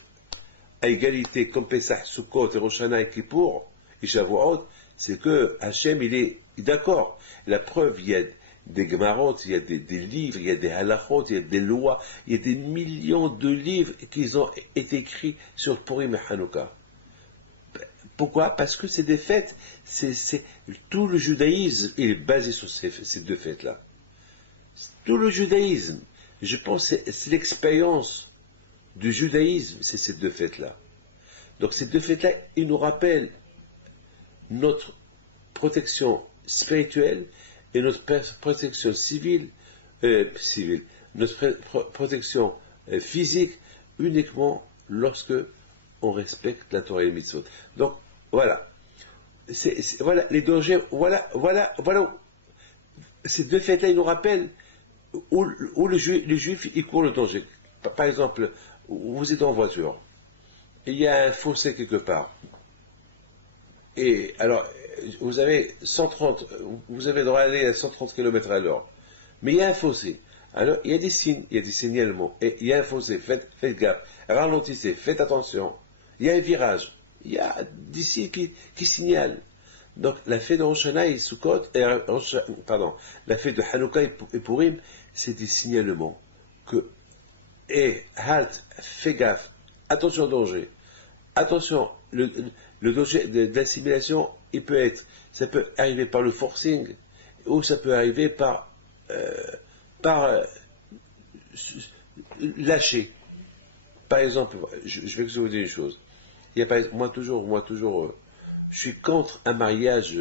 à égalité, comme Pesach, Sukkot, et Rosh Hashanah et Kippour, et Shavuot, c'est que Hachem, il est d'accord. La preuve, il y a des Gemarot, il y a des livres, il y a des halachot, il y a des lois, il y a des millions de livres qui ont été écrits sur Purim et Hanouka. Pourquoi? Parce que c'est des fêtes, tout le judaïsme est basé sur ces deux fêtes-là. Tout le judaïsme, je pense, c'est l'expérience du judaïsme, c'est ces deux fêtes-là. Donc ces deux fêtes-là, ils nous rappellent notre protection spirituelle et notre protection civile, notre protection physique uniquement lorsque on respecte la Torah et les mitzvot. Donc voilà, voilà les dangers, voilà. Ces deux fêtes-là, ils nous rappellent où le juif il court le danger. Par exemple, vous êtes en voiture, il y a un fossé quelque part. Et alors, vous avez le droit d'aller à 130 km à l'heure. Mais il y a un fossé. Alors, il y a des signes, il y a des signalements. Et il y a un fossé, faites gaffe. Ralentissez, faites attention. Il y a un virage. Il y a des signes qui signalent. Donc, la fête de Rosh Hashanah et Sukkot, la fête de Hanouka et Purim, c'est des signalements. Halt, fais gaffe. Attention au danger. Attention, le danger d'assimilation, ça peut arriver par le forcing, ou ça peut arriver par lâcher. Par exemple, je vais vous dire une chose. Moi toujours, je suis contre un mariage,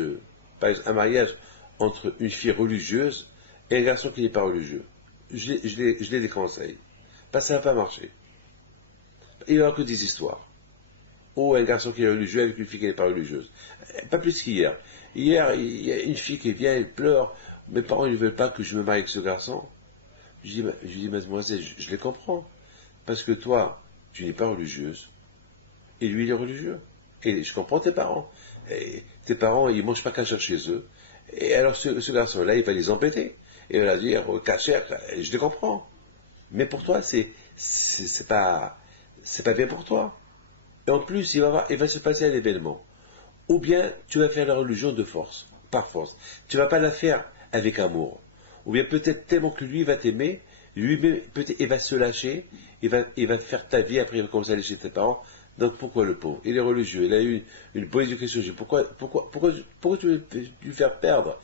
un mariage entre une fille religieuse et un garçon qui n'est pas religieux. Je les déconseille. Parce que ça ne va pas marcher. Il n'y aura que des histoires. Ou un garçon qui est religieux avec une fille qui n'est pas religieuse. Pas plus qu'hier. Hier, il y a une fille qui vient, elle pleure. Mes parents ne veulent pas que je me marie avec ce garçon. Je dis, mademoiselle, je les comprends. Parce que toi, tu n'es pas religieuse. Et lui, il est religieux. Et je comprends tes parents. Et tes parents, ils ne mangent pas cachère chez eux. Et alors, ce garçon-là, il va les embêter. Et il va dire, cachère, je les comprends. Mais pour toi, c'est pas bien pour toi. Et en plus, il va se passer un événement. Ou bien, tu vas faire la religion de force, par force. Tu ne vas pas la faire avec amour. Ou bien peut-être tellement que lui va t'aimer, lui-même, peut-être, il va se lâcher, il va faire ta vie, après il va commencer à aller chez tes parents. Donc pourquoi le pauvre? Il est religieux, il a eu une bonne éducation. Pourquoi tu veux lui faire perdre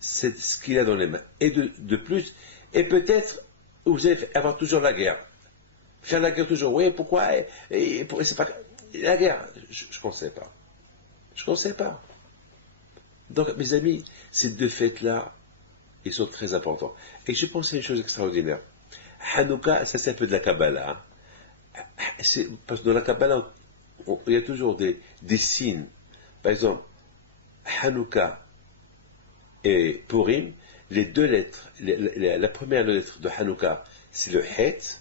ce qu'il a dans les mains? Et de plus, et peut-être, vous allez avoir toujours la guerre. Faire la guerre toujours. Oui, pourquoi? C'est pas la guerre. Je ne conseille pas. Je ne conseille pas. Donc, mes amis, ces deux fêtes-là, ils sont très importants. Et je pense à une chose extraordinaire. Hanouka, ça c'est un peu de la Kabbalah. Parce que dans la Kabbalah, il y a toujours des signes. Par exemple, Hanouka et Purim, les deux lettres, la première lettre de Hanouka, c'est le Het,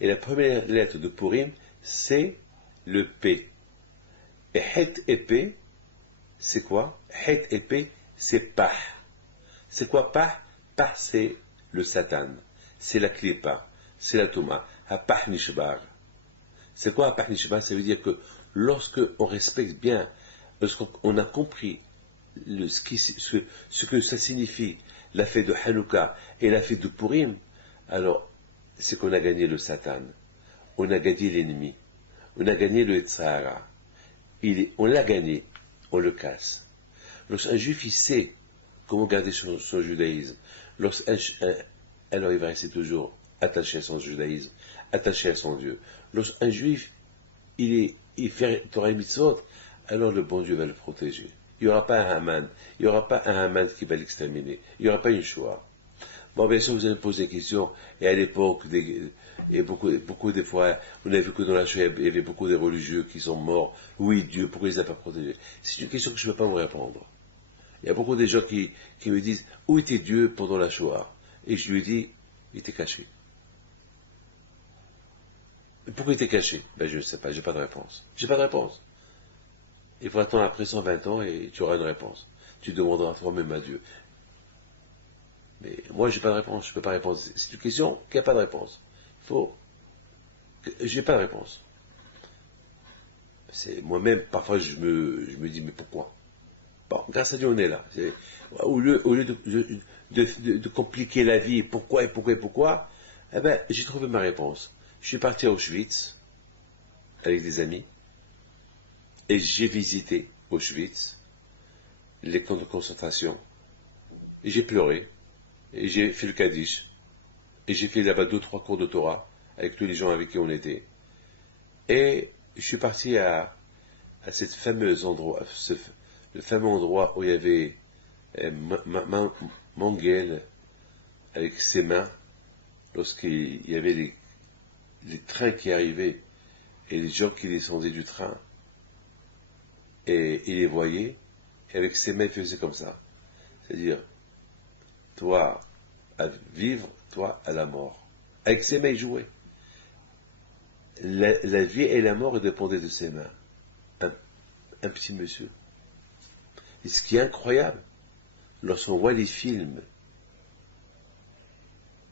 et la première lettre de Purim, c'est le P. Et Het et P, c'est quoi? Het et P, c'est Pah. C'est quoi Pah? Pah, c'est le Satan, c'est la Klipa, c'est la Touma. Pah Nishbar. C'est quoi Pah Nishbar? Ça veut dire que lorsque on respecte bien, lorsqu'on a compris ce que ça signifie, la fête de Hanouka et la fête de Purim, alors c'est qu'on a gagné le Satan, on a gagné l'ennemi, on a gagné le Yetzirah. On l'a gagné, on le casse. Lorsqu'un juif, il sait comment garder son judaïsme, alors il va rester toujours attaché à son judaïsme, attaché à son Dieu. Lorsqu'un juif, il fait Torah et Mitzvot, alors le bon Dieu va le protéger. Il n'y aura pas un Haman, il n'y aura pas un Haman qui va l'exterminer, il n'y aura pas une Shoah. Bon, bien sûr, vous allez me poser des questions, et à l'époque, et beaucoup des fois, on a vu que dans la Shoah, il y avait beaucoup de religieux qui sont morts. Oui, Dieu, pourquoi il ne les a pas protégés? C'est une question que je ne peux pas vous répondre. Il y a beaucoup de gens qui me disent, où était Dieu pendant la Shoah? Et je lui dis, il était caché. Et pourquoi il était caché? Ben, je ne sais pas, j'ai pas de réponse. J'ai pas de réponse. Il faut attendre après 120 ans et tu auras une réponse. Tu demanderas toi-même à Dieu. Mais moi, j'ai pas de réponse, je peux pas répondre. C'est une question qui n'a pas de réponse. J'ai pas de réponse. Moi-même, parfois, je me dis, mais pourquoi? Bon, grâce à Dieu, on est là. Au lieu de compliquer la vie, pourquoi, eh ben, j'ai trouvé ma réponse. Je suis parti à Auschwitz, avec des amis, et j'ai visité Auschwitz, les camps de concentration, et j'ai pleuré, et j'ai fait le Kaddish, et j'ai fait là-bas 2-3 cours de Torah, avec tous les gens avec qui on était. Et je suis parti à cette fameuse endroit, le fameux endroit où il y avait Mengele avec ses mains, lorsqu'il y avait les trains qui arrivaient et les gens qui descendaient du train, et il les voyait, et avec ses mains il faisait comme ça, c'est-à-dire toi à vivre, toi à la mort. Avec ses mains il jouait. La vie et la mort dépendaient de ses mains. Un petit monsieur. Et ce qui est incroyable, lorsqu'on voit les films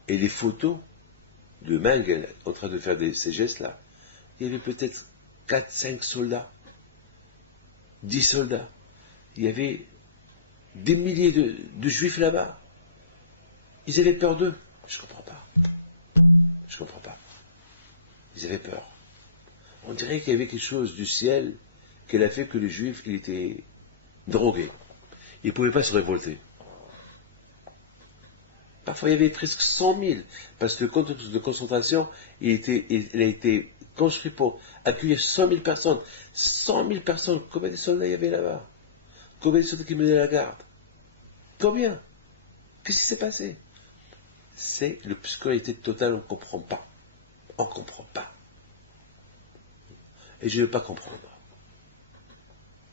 et les photos de Mengele en train de faire ces gestes-là, il y avait peut-être 4-5 soldats, 10 soldats. Il y avait des milliers de juifs là-bas. Ils avaient peur d'eux. Je comprends pas. Je comprends pas. Ils avaient peur. On dirait qu'il y avait quelque chose du ciel qui a fait que les juifs, ils étaient drogués. Ils ne pouvaient pas se révolter. Parfois, il y avait presque 100 000, parce que le camp de concentration, il a été construit pour accueillir 100 000 personnes. 100 000 personnes, combien de soldats il y avait là-bas? Combien de soldats qui menaient la garde? Combien? Qu'est-ce qui s'est passé? C'est l'obscurité totale, on ne comprend pas. On ne comprend pas. Et je ne veux pas comprendre.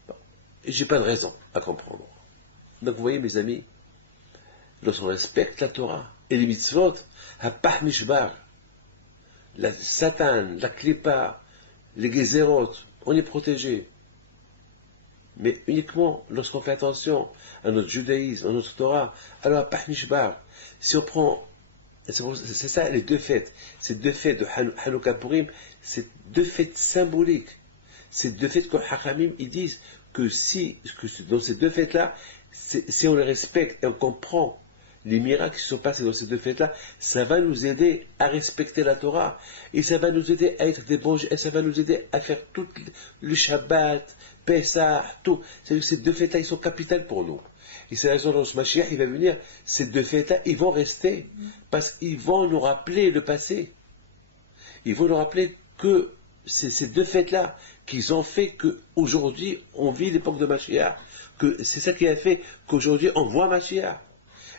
Bon. Et je n'ai pas de raison à comprendre. Donc vous voyez mes amis, lorsqu'on respecte la Torah et les mitzvot, Pah Mishbar, la Satan, la Klipa, les Gezerot, on est protégé. Mais uniquement lorsqu'on fait attention à notre judaïsme, à notre Torah, alors Pah Mishbar, si on prend, c'est ça les deux fêtes, ces deux fêtes de Hanouka Purim, c'est deux fêtes symboliques. Ces deux fêtes que Hachamim, ils disent que dans ces deux fêtes-là, si on les respecte et on comprend les miracles qui se sont passés dans ces deux fêtes-là, ça va nous aider à respecter la Torah, et ça va nous aider à être des bons, et ça va nous aider à faire tout le Shabbat, Pessah, tout. C'est-à-dire que ces deux fêtes-là, ils sont capitales pour nous. Et c'est la raison dont ce Mashiach, il va venir, ces deux fêtes-là, ils vont rester, parce qu'ils vont nous rappeler le passé. Ils vont nous rappeler que c'est ces deux fêtes-là qu'ils ont fait qu'aujourd'hui, on vit l'époque de Mashiach, que c'est ça qui a fait qu'aujourd'hui on voit Mashiach.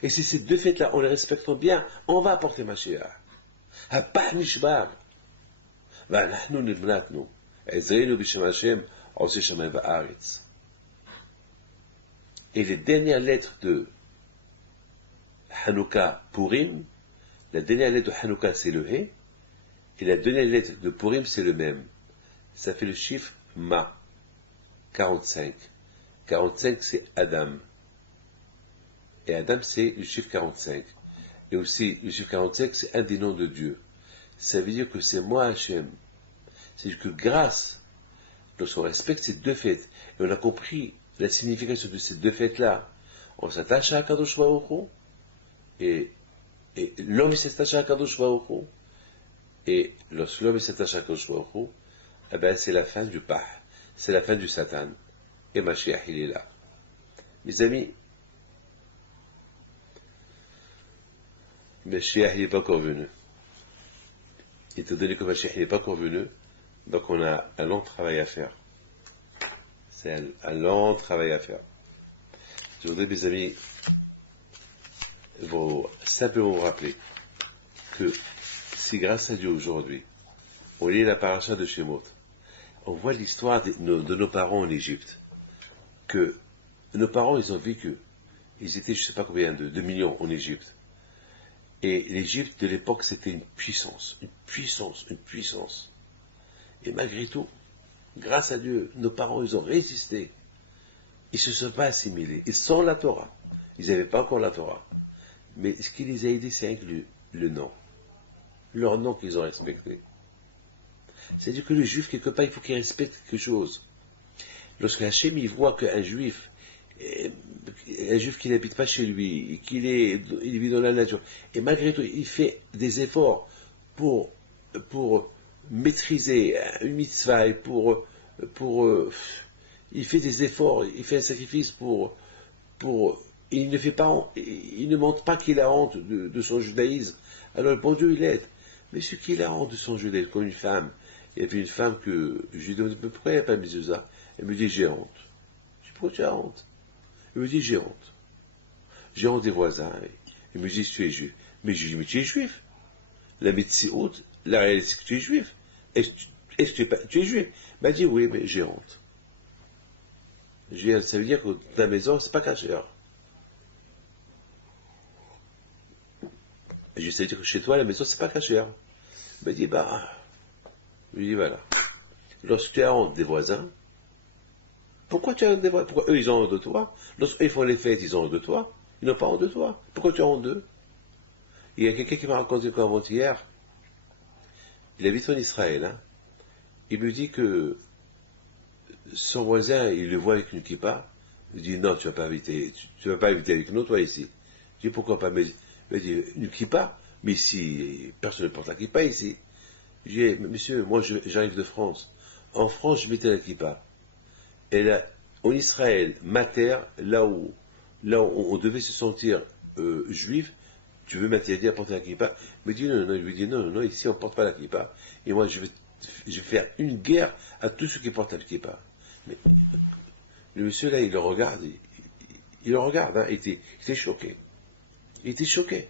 Et si ces deux fêtes-là, on les respecte bien, on va apporter Mashiach. Hapa nishbar. ואנחנו נבנתנו. עזרנו בשם השם, עושה שמיים וארץ. Et les dernières lettres de Hanouka Purim, la dernière lettre de Hanouka c'est le He, et la dernière lettre de Purim c'est le même. Ça fait le chiffre Ma, 45. 45 c'est Adam. Et Adam c'est le chiffre 45. Et aussi le chiffre 45 c'est un des noms de Dieu. Ça veut dire que c'est moi Hachem. C'est-à-dire que grâce, lorsqu'on respecte ces deux fêtes, et on a compris la signification de ces deux fêtes-là, on s'attache à Akadosh Baruch Hu, et l'homme s'attache à Akadosh Baruch Hu, et lorsque l'homme s'attache à Akadosh Baruch Hu, eh ben c'est la fin du Pah, c'est la fin du Satan, et Mashiach il est là. Mes amis, Mashiach il n'est pas encore venu. Étant donné que Mashiach n'est pas encore venu, donc on a un long travail à faire. C'est un long travail à faire. Je voudrais, mes amis, simplement vous rappeler que si grâce à Dieu aujourd'hui, on lit la paracha de Shemot, on voit l'histoire de nos parents en Égypte, que nos parents, ils ont vécu, ils étaient je ne sais pas combien de millions en Égypte. Et l'Égypte de l'époque, c'était une puissance. Et malgré tout, grâce à Dieu, nos parents, ils ont résisté. Ils ne se sont pas assimilés. Ils sont la Torah. Ils n'avaient pas encore la Torah. Mais ce qui les a aidés, c'est le nom. Leur nom qu'ils ont respecté. C'est-à-dire que le juif, quelque part, il faut qu'il respecte quelque chose. Lorsque Hachem, il voit qu'un juif qui n'habite pas chez lui, il vit dans la nature, et malgré tout, il fait des efforts pour maîtriser une mitzvah, et il fait des efforts, il fait un sacrifice il ne montre pas qu'il a honte de son judaïsme. Alors le bon Dieu, il aide. Mais ce qu'il a honte de son judaïsme, comme une femme, il y avait une femme que je lui demande pourquoi elle n'a pas mis ça. Elle me dit j'ai honte. Je dis pourquoi tu as honte? Elle me dit j'ai honte. J'ai honte des voisins. Elle me dit tu es juif. Mais je dis mais tu es juif. La médecine, la réalité c'est que tu es juif. Est-ce que tu es juif? Elle m'a dit oui, mais j'ai honte. Je dis, ça veut dire que ta maison, c'est pas cachère. Je dis, ça veut dire que chez toi, la maison, c'est pas cachère. Elle m'a dit, je lui dis, voilà. Lorsque tu as honte des voisins, pourquoi tu as honte des voisins? Pourquoi eux, ils ont honte de toi? Lorsqu'eux, ils font les fêtes, ils ont honte de toi. Ils n'ont pas honte de toi. Pourquoi tu as honte d'eux? Il y a quelqu'un qui m'a raconté avant-hier. Il habite en Israël, hein. Il me dit que son voisin, il le voit avec une kippa. Il dit, non, tu vas pas habiter avec nous, toi, ici. Je dis, pourquoi pas? Mais il dit, une kippa? Mais ici, personne ne porte la kippa ici. Je dis, monsieur, moi, j'arrive de France. En France, je mettais la kippa. Et là, en Israël, ma terre, là où on devait se sentir juif, tu veux m'interdire à porter la kippa? Il me dit, non, je lui dis, non, ici, on ne porte pas la kippa. Et moi, je vais faire une guerre à tous ceux qui portent la kippa. Mais le monsieur là, il le regarde, hein, il était choqué. Il était choqué.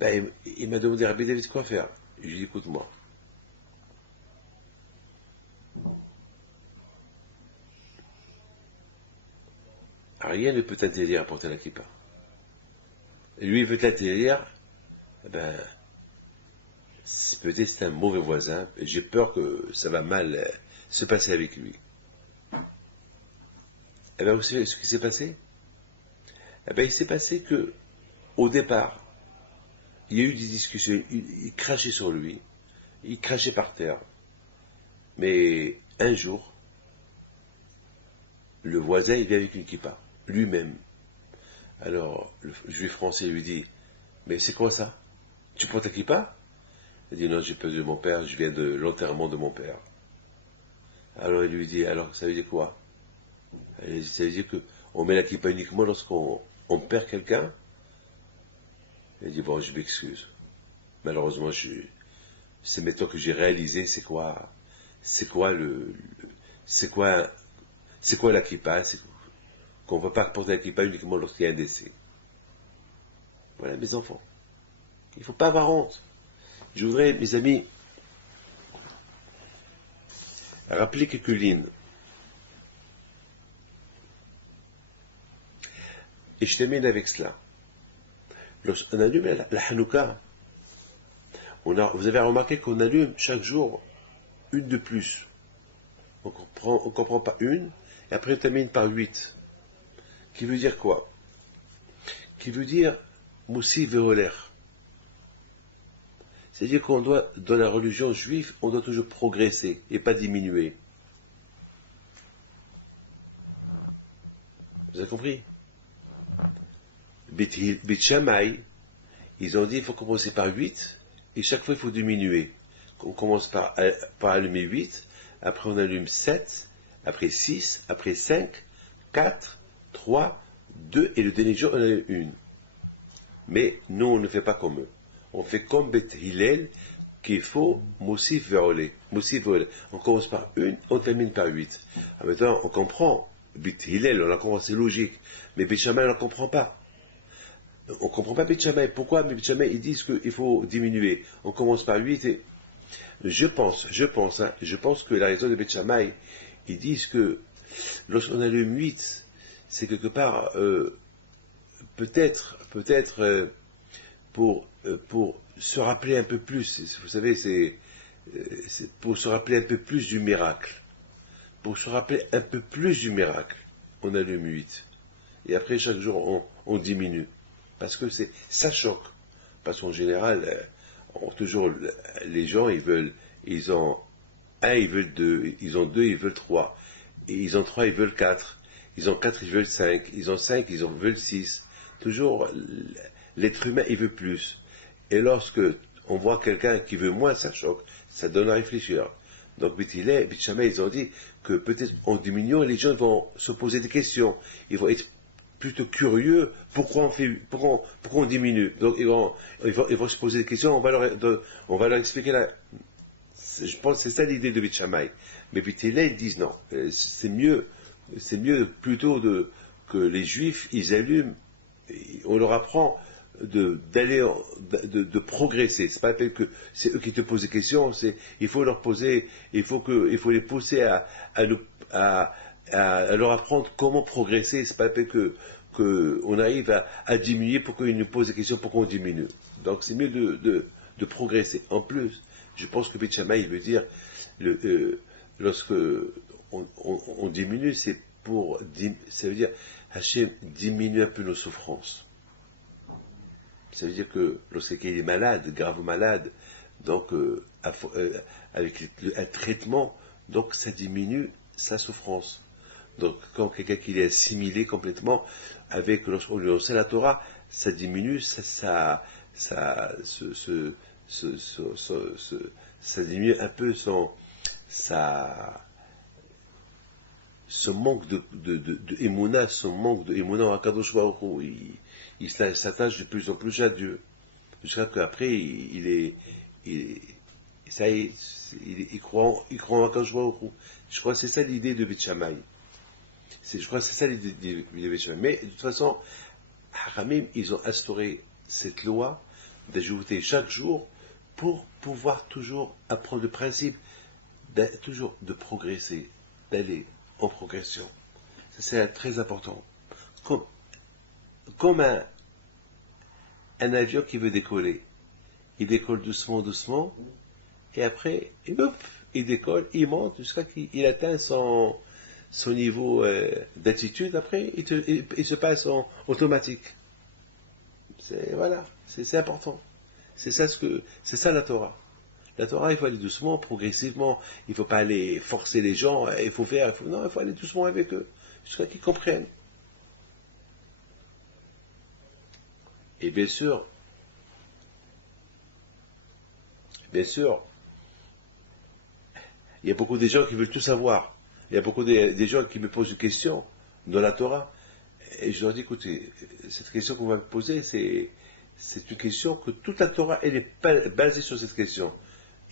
Il m'a demandé à Rabbi David quoi faire. Je lui ai dit, écoute-moi. Rien ne peut t'interdire à porter la kippa. Lui, il veut t'interdire, peut-être c'est un mauvais voisin, et j'ai peur que ça va mal se passer avec lui. Eh bien, vous savez ce qui s'est passé? Eh bien, il s'est passé que, au départ, il y a eu des discussions, il crachait sur lui, il crachait par terre. Mais un jour, le voisin, il vient avec une kippa, lui-même. Alors, le juif français lui dit, mais c'est quoi ça? Tu portes ta kippa? Il dit, non, j'ai perdu mon père, je viens de l'enterrement de mon père. Alors il lui dit, alors ça veut dire quoi? Ça veut dire qu'on met la kippa uniquement lorsqu'on perd quelqu'un? Il dit, bon, je m'excuse. Malheureusement, c'est maintenant que j'ai réalisé c'est quoi C'est quoi la kippa? C'est qu'on ne peut pas porter la kippa uniquement lorsqu'il y a un décès. Voilà, mes enfants. Il ne faut pas avoir honte. Je voudrais, mes amis, rappeler quelques lignes. Et je termine avec cela. Lorsqu'on allume la Hanouka, vous avez remarqué qu'on allume chaque jour une de plus. On ne comprend pas une, et après on termine par 8. Qui veut dire quoi? Qui veut dire Moussi Veoler. C'est-à-dire qu'on doit, dans la religion juive, on doit toujours progresser et pas diminuer. Vous avez compris? Beit Shammai, ils ont dit qu'il faut commencer par 8, et chaque fois il faut diminuer. On commence par allumer 8, après on allume 7, après 6, après 5, 4, 3, 2, et le dernier jour on allume 1. Mais nous on ne fait pas comme eux. On fait comme Beit Hillel, qu'il faut Moussif Veolé. On commence par 1, on termine par 8. Maintenant on comprend, Beit Hillel, on a compris, c'est logique, mais Beit Shammai on ne comprend pas. On ne comprend pas Beit Shammai. Pourquoi Beit Shammai ils disent qu'il faut diminuer? On commence par 8 et je pense que la raison de Beit Shammai, ils disent que lorsqu'on allume 8, c'est quelque part peut-être pour se rappeler un peu plus. Vous savez, c'est pour se rappeler un peu plus du miracle. Pour se rappeler un peu plus du miracle, on allume 8. Et après chaque jour on diminue. Parce que ça choque. Parce qu'en général, toujours les gens, ils ont 1, ils veulent 2, ils ont 2, ils veulent 3, et ils ont 3, ils veulent 4, ils ont 4, ils veulent 5, ils ont 5, ils veulent 6. Toujours, l'être humain, il veut plus. Et lorsque on voit quelqu'un qui veut moins, ça choque, ça donne à réfléchir. Donc, Beit Shammai, ils ont dit que peut-être en diminuant, les gens vont se poser des questions. Ils vont être plutôt curieux, pourquoi on diminue. Donc ils vont se poser des questions, on va leur expliquer je pense que c'est ça l'idée de Beit Shammai. Mais Beit Hillel, ils disent non, c'est mieux plutôt que les Juifs, ils allument, on leur apprend de progresser. C'est pas la peine que c'est eux qui te posent des questions, il faut les pousser à leur apprendre comment progresser. C'est pas la peine qu'on arrive à diminuer pour qu'ils nous posent des questions pour qu'on diminue. Donc c'est mieux de progresser. En plus, je pense que Beit Shammai, il veut dire lorsque on diminue, ça veut dire Hachem diminue un peu nos souffrances. Ça veut dire que lorsqu'il est malade, grave malade, donc avec un traitement, donc ça diminue sa souffrance. Donc quand quelqu'un qui est assimilé complètement, lorsqu'on lui enseigne la Torah, ça diminue, ça diminue un peu son manque de émouna, en Akadosh Baruch Hu. Il s'attache de plus en plus à Dieu. Jusqu'à qu'après, il croit en Akadosh Baruch Hu. Je crois que c'est ça l'idée de Beit Shammai. Je crois que c'est ça l'idée de Beit Shammai. Mais de toute façon, Haramim, ils ont instauré cette loi d'ajouter chaque jour pour pouvoir toujours apprendre le principe toujours de progresser, d'aller en progression. Ça, c'est très important. Comme un avion qui veut décoller. Il décolle doucement, et après, il décolle, il monte jusqu'à qu'il atteint son niveau d'altitude. Après, il se passe en automatique. C'est important. C'est ça la Torah. La Torah, il faut aller doucement, progressivement. Il ne faut pas aller forcer les gens. Il faut aller doucement avec eux, jusqu'à qu'ils comprennent. Et bien sûr, il y a beaucoup de gens qui veulent tout savoir. Il y a beaucoup de gens qui me posent une question dans la Torah. Et je leur dis, écoutez, cette question qu'on va me poser, c'est une question que toute la Torah, elle est basée sur cette question.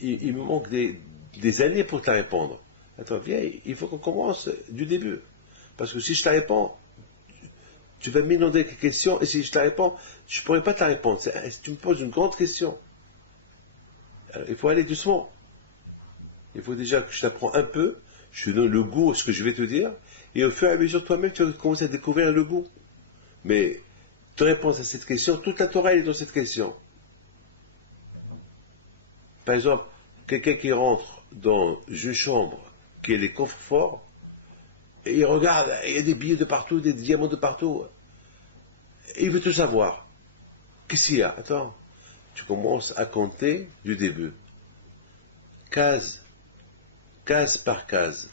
Il me manque des années pour te la répondre. Attends, viens, il faut qu'on commence du début. Parce que si je te la réponds, tu vas m'inonder avec questions, et si je te la réponds, je ne pourrai pas te la répondre. Tu me poses une grande question. Alors, il faut aller doucement. Il faut déjà que je t'apprends un peu, je te donne le goût à ce que je vais te dire, et au fur et à mesure, toi-même, tu vas commencer à découvrir le goût. Mais, te réponds à cette question, toute la Torah est dans cette question. Par exemple, quelqu'un qui rentre dans une chambre, qui a les coffres forts, et il regarde, il y a des billets de partout, des diamants de partout, et il veut tout savoir. Qu'est-ce qu'il y a? Attends, tu commences à compter du début. Case par case.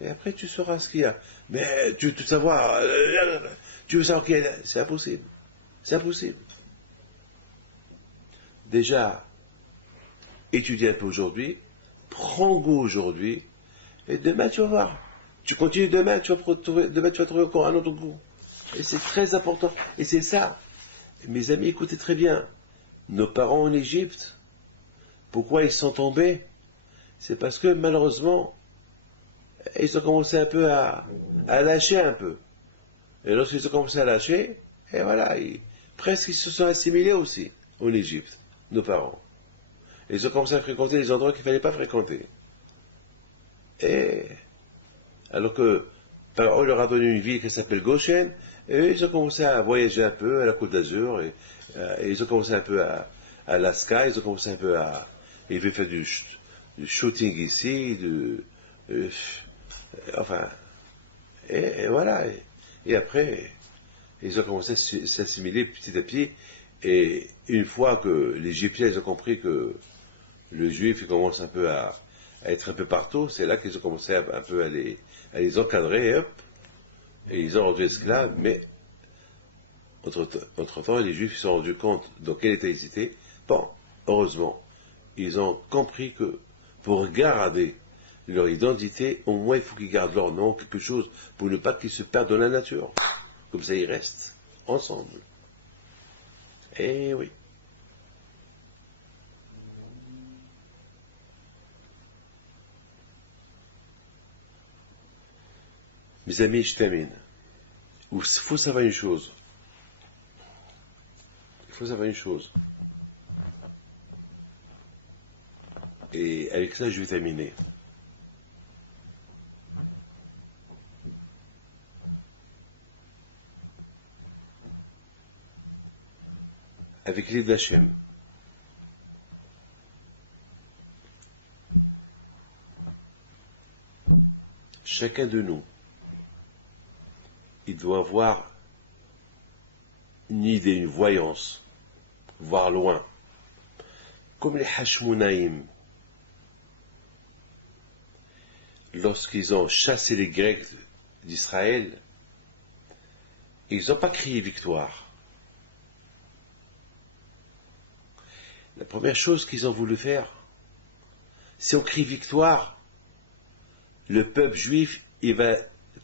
Et après, tu sauras ce qu'il y a. Mais tu veux tout savoir, tu veux savoir qu'il y a... C'est impossible. C'est impossible. Déjà, étudie un peu aujourd'hui, prends goût aujourd'hui, et demain tu vas voir. Tu continues demain, tu vas trouver encore un autre goût. Et c'est très important. Et c'est ça. Mes amis, écoutez très bien. Nos parents en Égypte, pourquoi ils sont tombés? C'est parce que malheureusement, ils ont commencé un peu à lâcher un peu. Et lorsqu'ils ont commencé à lâcher, et voilà, presque ils se sont assimilés aussi en Égypte, nos parents. Et ils ont commencé à fréquenter les endroits qu'il ne fallait pas fréquenter. Et alors que on leur a donné une ville qui s'appelle Goshen, et eux, ils ont commencé à voyager un peu à la Côte d'Azur, et ils ont commencé un peu à Alaska, ils ont commencé un peu à... Ils veulent faire du shooting ici, enfin... Et voilà. Et après, ils ont commencé à s'assimiler petit à petit, et une fois que les Égyptiens ils ont compris que le Juif il commence un peu à être un peu partout, c'est là qu'ils ont commencé un peu à les encadrer, et hop, et ils ont rendu esclaves, mais entre-temps, les Juifs se sont rendus compte dans quel état ils étaient. Bon, heureusement, ils ont compris que pour garder leur identité, au moins il faut qu'ils gardent leur nom, quelque chose, pour ne pas qu'ils se perdent dans la nature. Comme ça, ils restent ensemble. Eh oui. Mes amis, je termine. Il faut savoir une chose. Il faut savoir une chose. Et avec ça, je vais terminer. Avec l'aide d'Hachem. Chacun de nous, il doit avoir une idée, une voyance, voir loin. Comme les Hashmonaïm, lorsqu'ils ont chassé les Grecs d'Israël, ils n'ont pas crié victoire. La première chose qu'ils ont voulu faire, si on crie victoire, le peuple juif, il va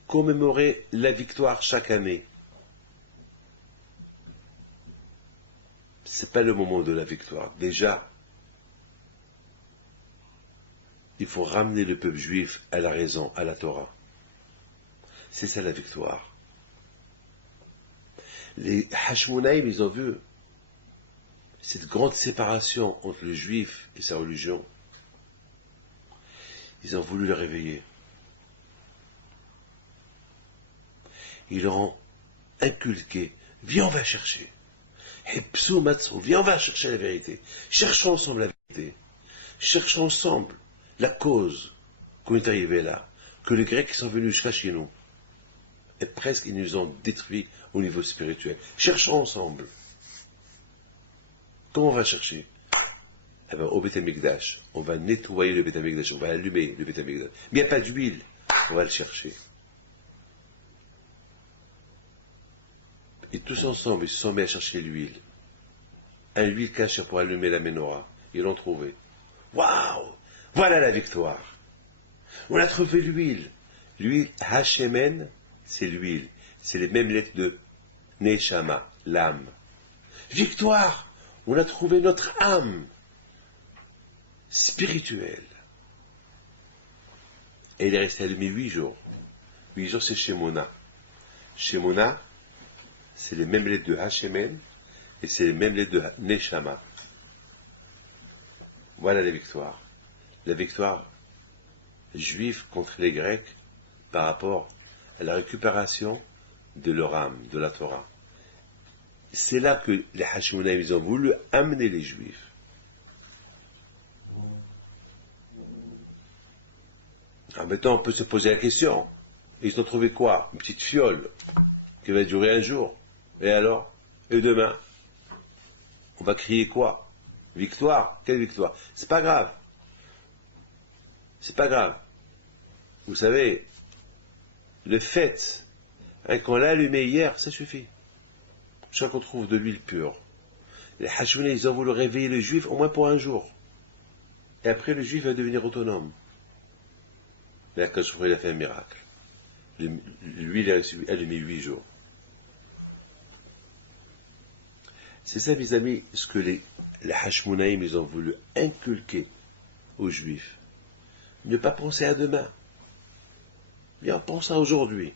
commémorer la victoire chaque année. C'est pas le moment de la victoire. Déjà, il faut ramener le peuple juif à la raison, à la Torah. C'est ça la victoire. Les Hashmonaïm, ils ont vu cette grande séparation entre le juif et sa religion. Ils ont voulu le réveiller. Ils leur ont inculqué, viens on va chercher. Hepsou Matsou, viens on va chercher la vérité. Cherchons ensemble la vérité. Cherchons ensemble la cause qu'on est arrivé là. Que les Grecs sont venus jusqu'à chez nous. Et presque ils nous ont détruits au niveau spirituel. Cherchons ensemble. Comment on va chercher? Eh bien, au Beth Amikdash, on va nettoyer le Beth Amikdash, on va allumer le Beth Amikdash. Mais il n'y a pas d'huile, on va le chercher. Et tous ensemble, ils se sont mis à chercher l'huile. Un huile cachée pour allumer la menorah. Ils l'ont trouvé. Waouh! Voilà la victoire. On a trouvé l'huile. L'huile Hachemen, c'est l'huile. C'est les mêmes lettres de Neshama, l'âme. Victoire! On a trouvé notre âme spirituelle. Et il est resté allumé 8 jours. 8 jours, c'est Shemona. Shemona, c'est les mêmes lettres de Hashemen, et c'est les mêmes lettres de Neshama. Voilà la victoire. La victoire juive contre les Grecs par rapport à la récupération de leur âme, de la Torah. C'est là que les Hashmonaïm, ils ont voulu amener les Juifs. Alors maintenant, on peut se poser la question. Ils ont trouvé quoi? Une petite fiole qui va durer un jour. Et alors? Et demain? On va crier quoi? Victoire? Quelle victoire? C'est pas grave. C'est pas grave. Vous savez, le fait, qu'on l'a allumé hier, ça suffit. Chaque qu'on trouve de l'huile pure. Les Hashmonaïm, ils ont voulu réveiller le Juif au moins pour un jour. Et après, le Juif va devenir autonome. Mais Akadosh Baruch Hu, il a fait un miracle. L'huile est allumée 8 jours. C'est ça, mes amis, ce que les Hashmonaïm, ils ont voulu inculquer aux Juifs. Ne pas penser à demain. Bien, pense à aujourd'hui.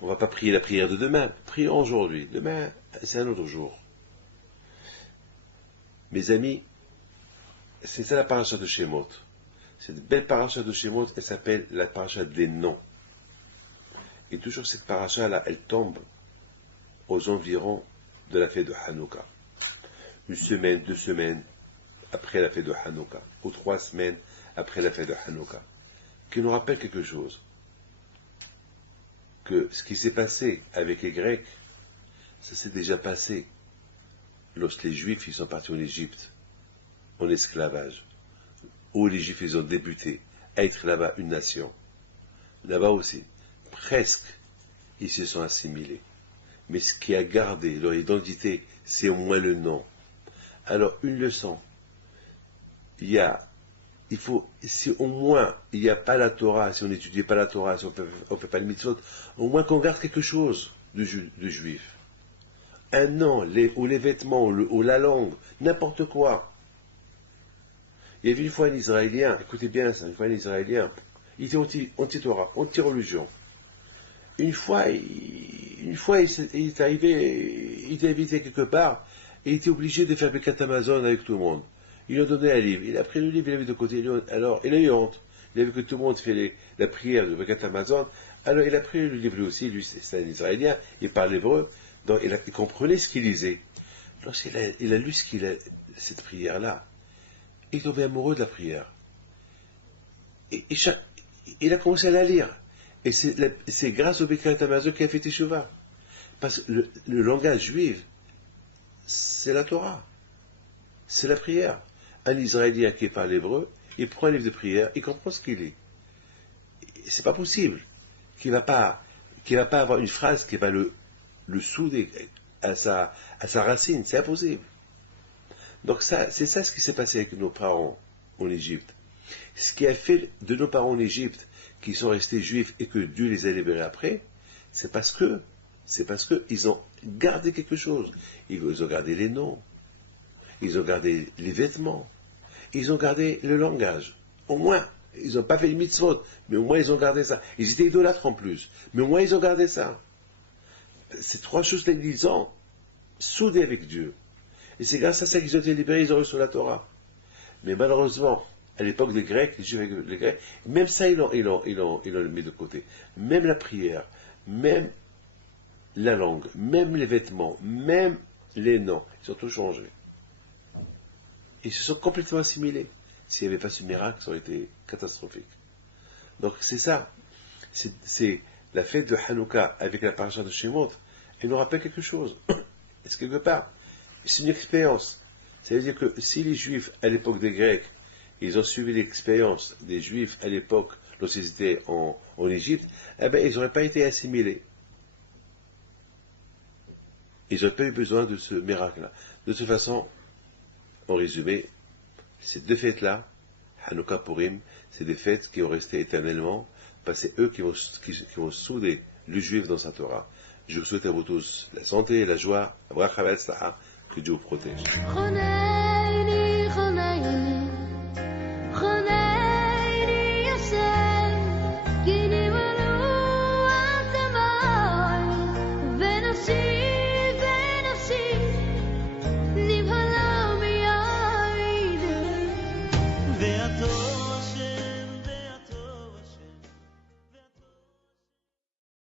On ne va pas prier la prière de demain. Prions aujourd'hui. Demain, c'est un autre jour. Mes amis, c'est ça la paracha de Shemot. Cette belle paracha de Shemot, elle s'appelle la paracha des noms. Et toujours cette paracha-là, elle tombe aux environs de la fête de Hanouka. Une semaine, 2 semaines après la fête de Hanouka, ou 3 semaines après la fête de Hanouka, qui nous rappelle quelque chose. Que ce qui s'est passé avec les Grecs, ça s'est déjà passé lorsque les Juifs ils sont partis en Égypte, en esclavage, où les Juifs ils ont débuté à être là-bas une nation. Là-bas aussi, presque, ils se sont assimilés. Mais ce qui a gardé leur identité, c'est au moins le nom. Alors, une leçon, si au moins il n'y a pas la Torah, si on n'étudie pas la Torah, si on ne fait pas le mitzvot, au moins qu'on garde quelque chose de juif. Un nom, ou les vêtements, ou la langue, n'importe quoi. Il y avait une fois un Israélien, écoutez bien ça, une fois un Israélien, il était anti-Torah, anti-religion. Une fois, il est arrivé, il était invité quelque part, et il était obligé de faire le Birkat Hamazon avec tout le monde. Il lui a donné un livre. Il a pris le livre, il l'a mis de côté. Alors, il a eu honte. Il a vu que tout le monde fait la prière de Birkat Hamazon. Alors, il a pris le livre lui aussi. Lui, c'est un Israélien. Il parle hébreu. Donc, il comprenait ce qu'il lisait. Lorsqu'il a lu cette prière-là, il est tombé amoureux de la prière. Et il a commencé à la lire. Et c'est grâce au Birkat Hamazon qu'il a fait Teshuvah. Parce que le langage juif, c'est la Torah. C'est la prière. Un Israélien qui parle hébreu, il prend un livre de prière, il comprend ce qu'il lit. C'est pas possible qu'il va pas avoir une phrase qui va le souder à sa racine. C'est impossible. Donc c'est ça ce qui s'est passé avec nos parents en Égypte. Ce qui a fait de nos parents en Égypte, qui sont restés juifs et que Dieu les a libérés après, c'est parce que ils ont gardé quelque chose. Ils ont gardé les noms. Ils ont gardé les vêtements. Ils ont gardé le langage. Au moins, ils n'ont pas fait le mitzvot, mais au moins ils ont gardé ça. Ils étaient idolâtres en plus, mais au moins ils ont gardé ça. Ces 3 choses ils ont soudé avec Dieu. Et c'est grâce à ça qu'ils ont été libérés, ils ont reçu la Torah. Mais malheureusement, à l'époque des Grecs, les Juifs, les Grecs, même ça ils l'ont mis de côté. Même la prière, même la langue, même les vêtements, même les noms, ils ont tout changé. Ils se sont complètement assimilés. S'il n'y avait pas ce miracle, ça aurait été catastrophique. Donc c'est ça. C'est la fête de Hanouka avec la paracha de Shemot. Elle nous rappelle quelque chose. Est-ce quelque part, c'est une expérience. Ça veut dire que si les Juifs, à l'époque des Grecs, ils ont suivi l'expérience des Juifs à l'époque, lorsqu'ils étaient en Égypte, eh bien, ils n'auraient pas été assimilés. Ils n'auraient pas eu besoin de ce miracle-là. De toute façon, en résumé, ces 2 fêtes-là, Hanouka Purim, c'est des fêtes qui ont resté éternellement, parce que c'est eux qui vont souder le juif dans sa Torah. Je vous souhaite à vous tous la santé, la joie, que Dieu vous protège.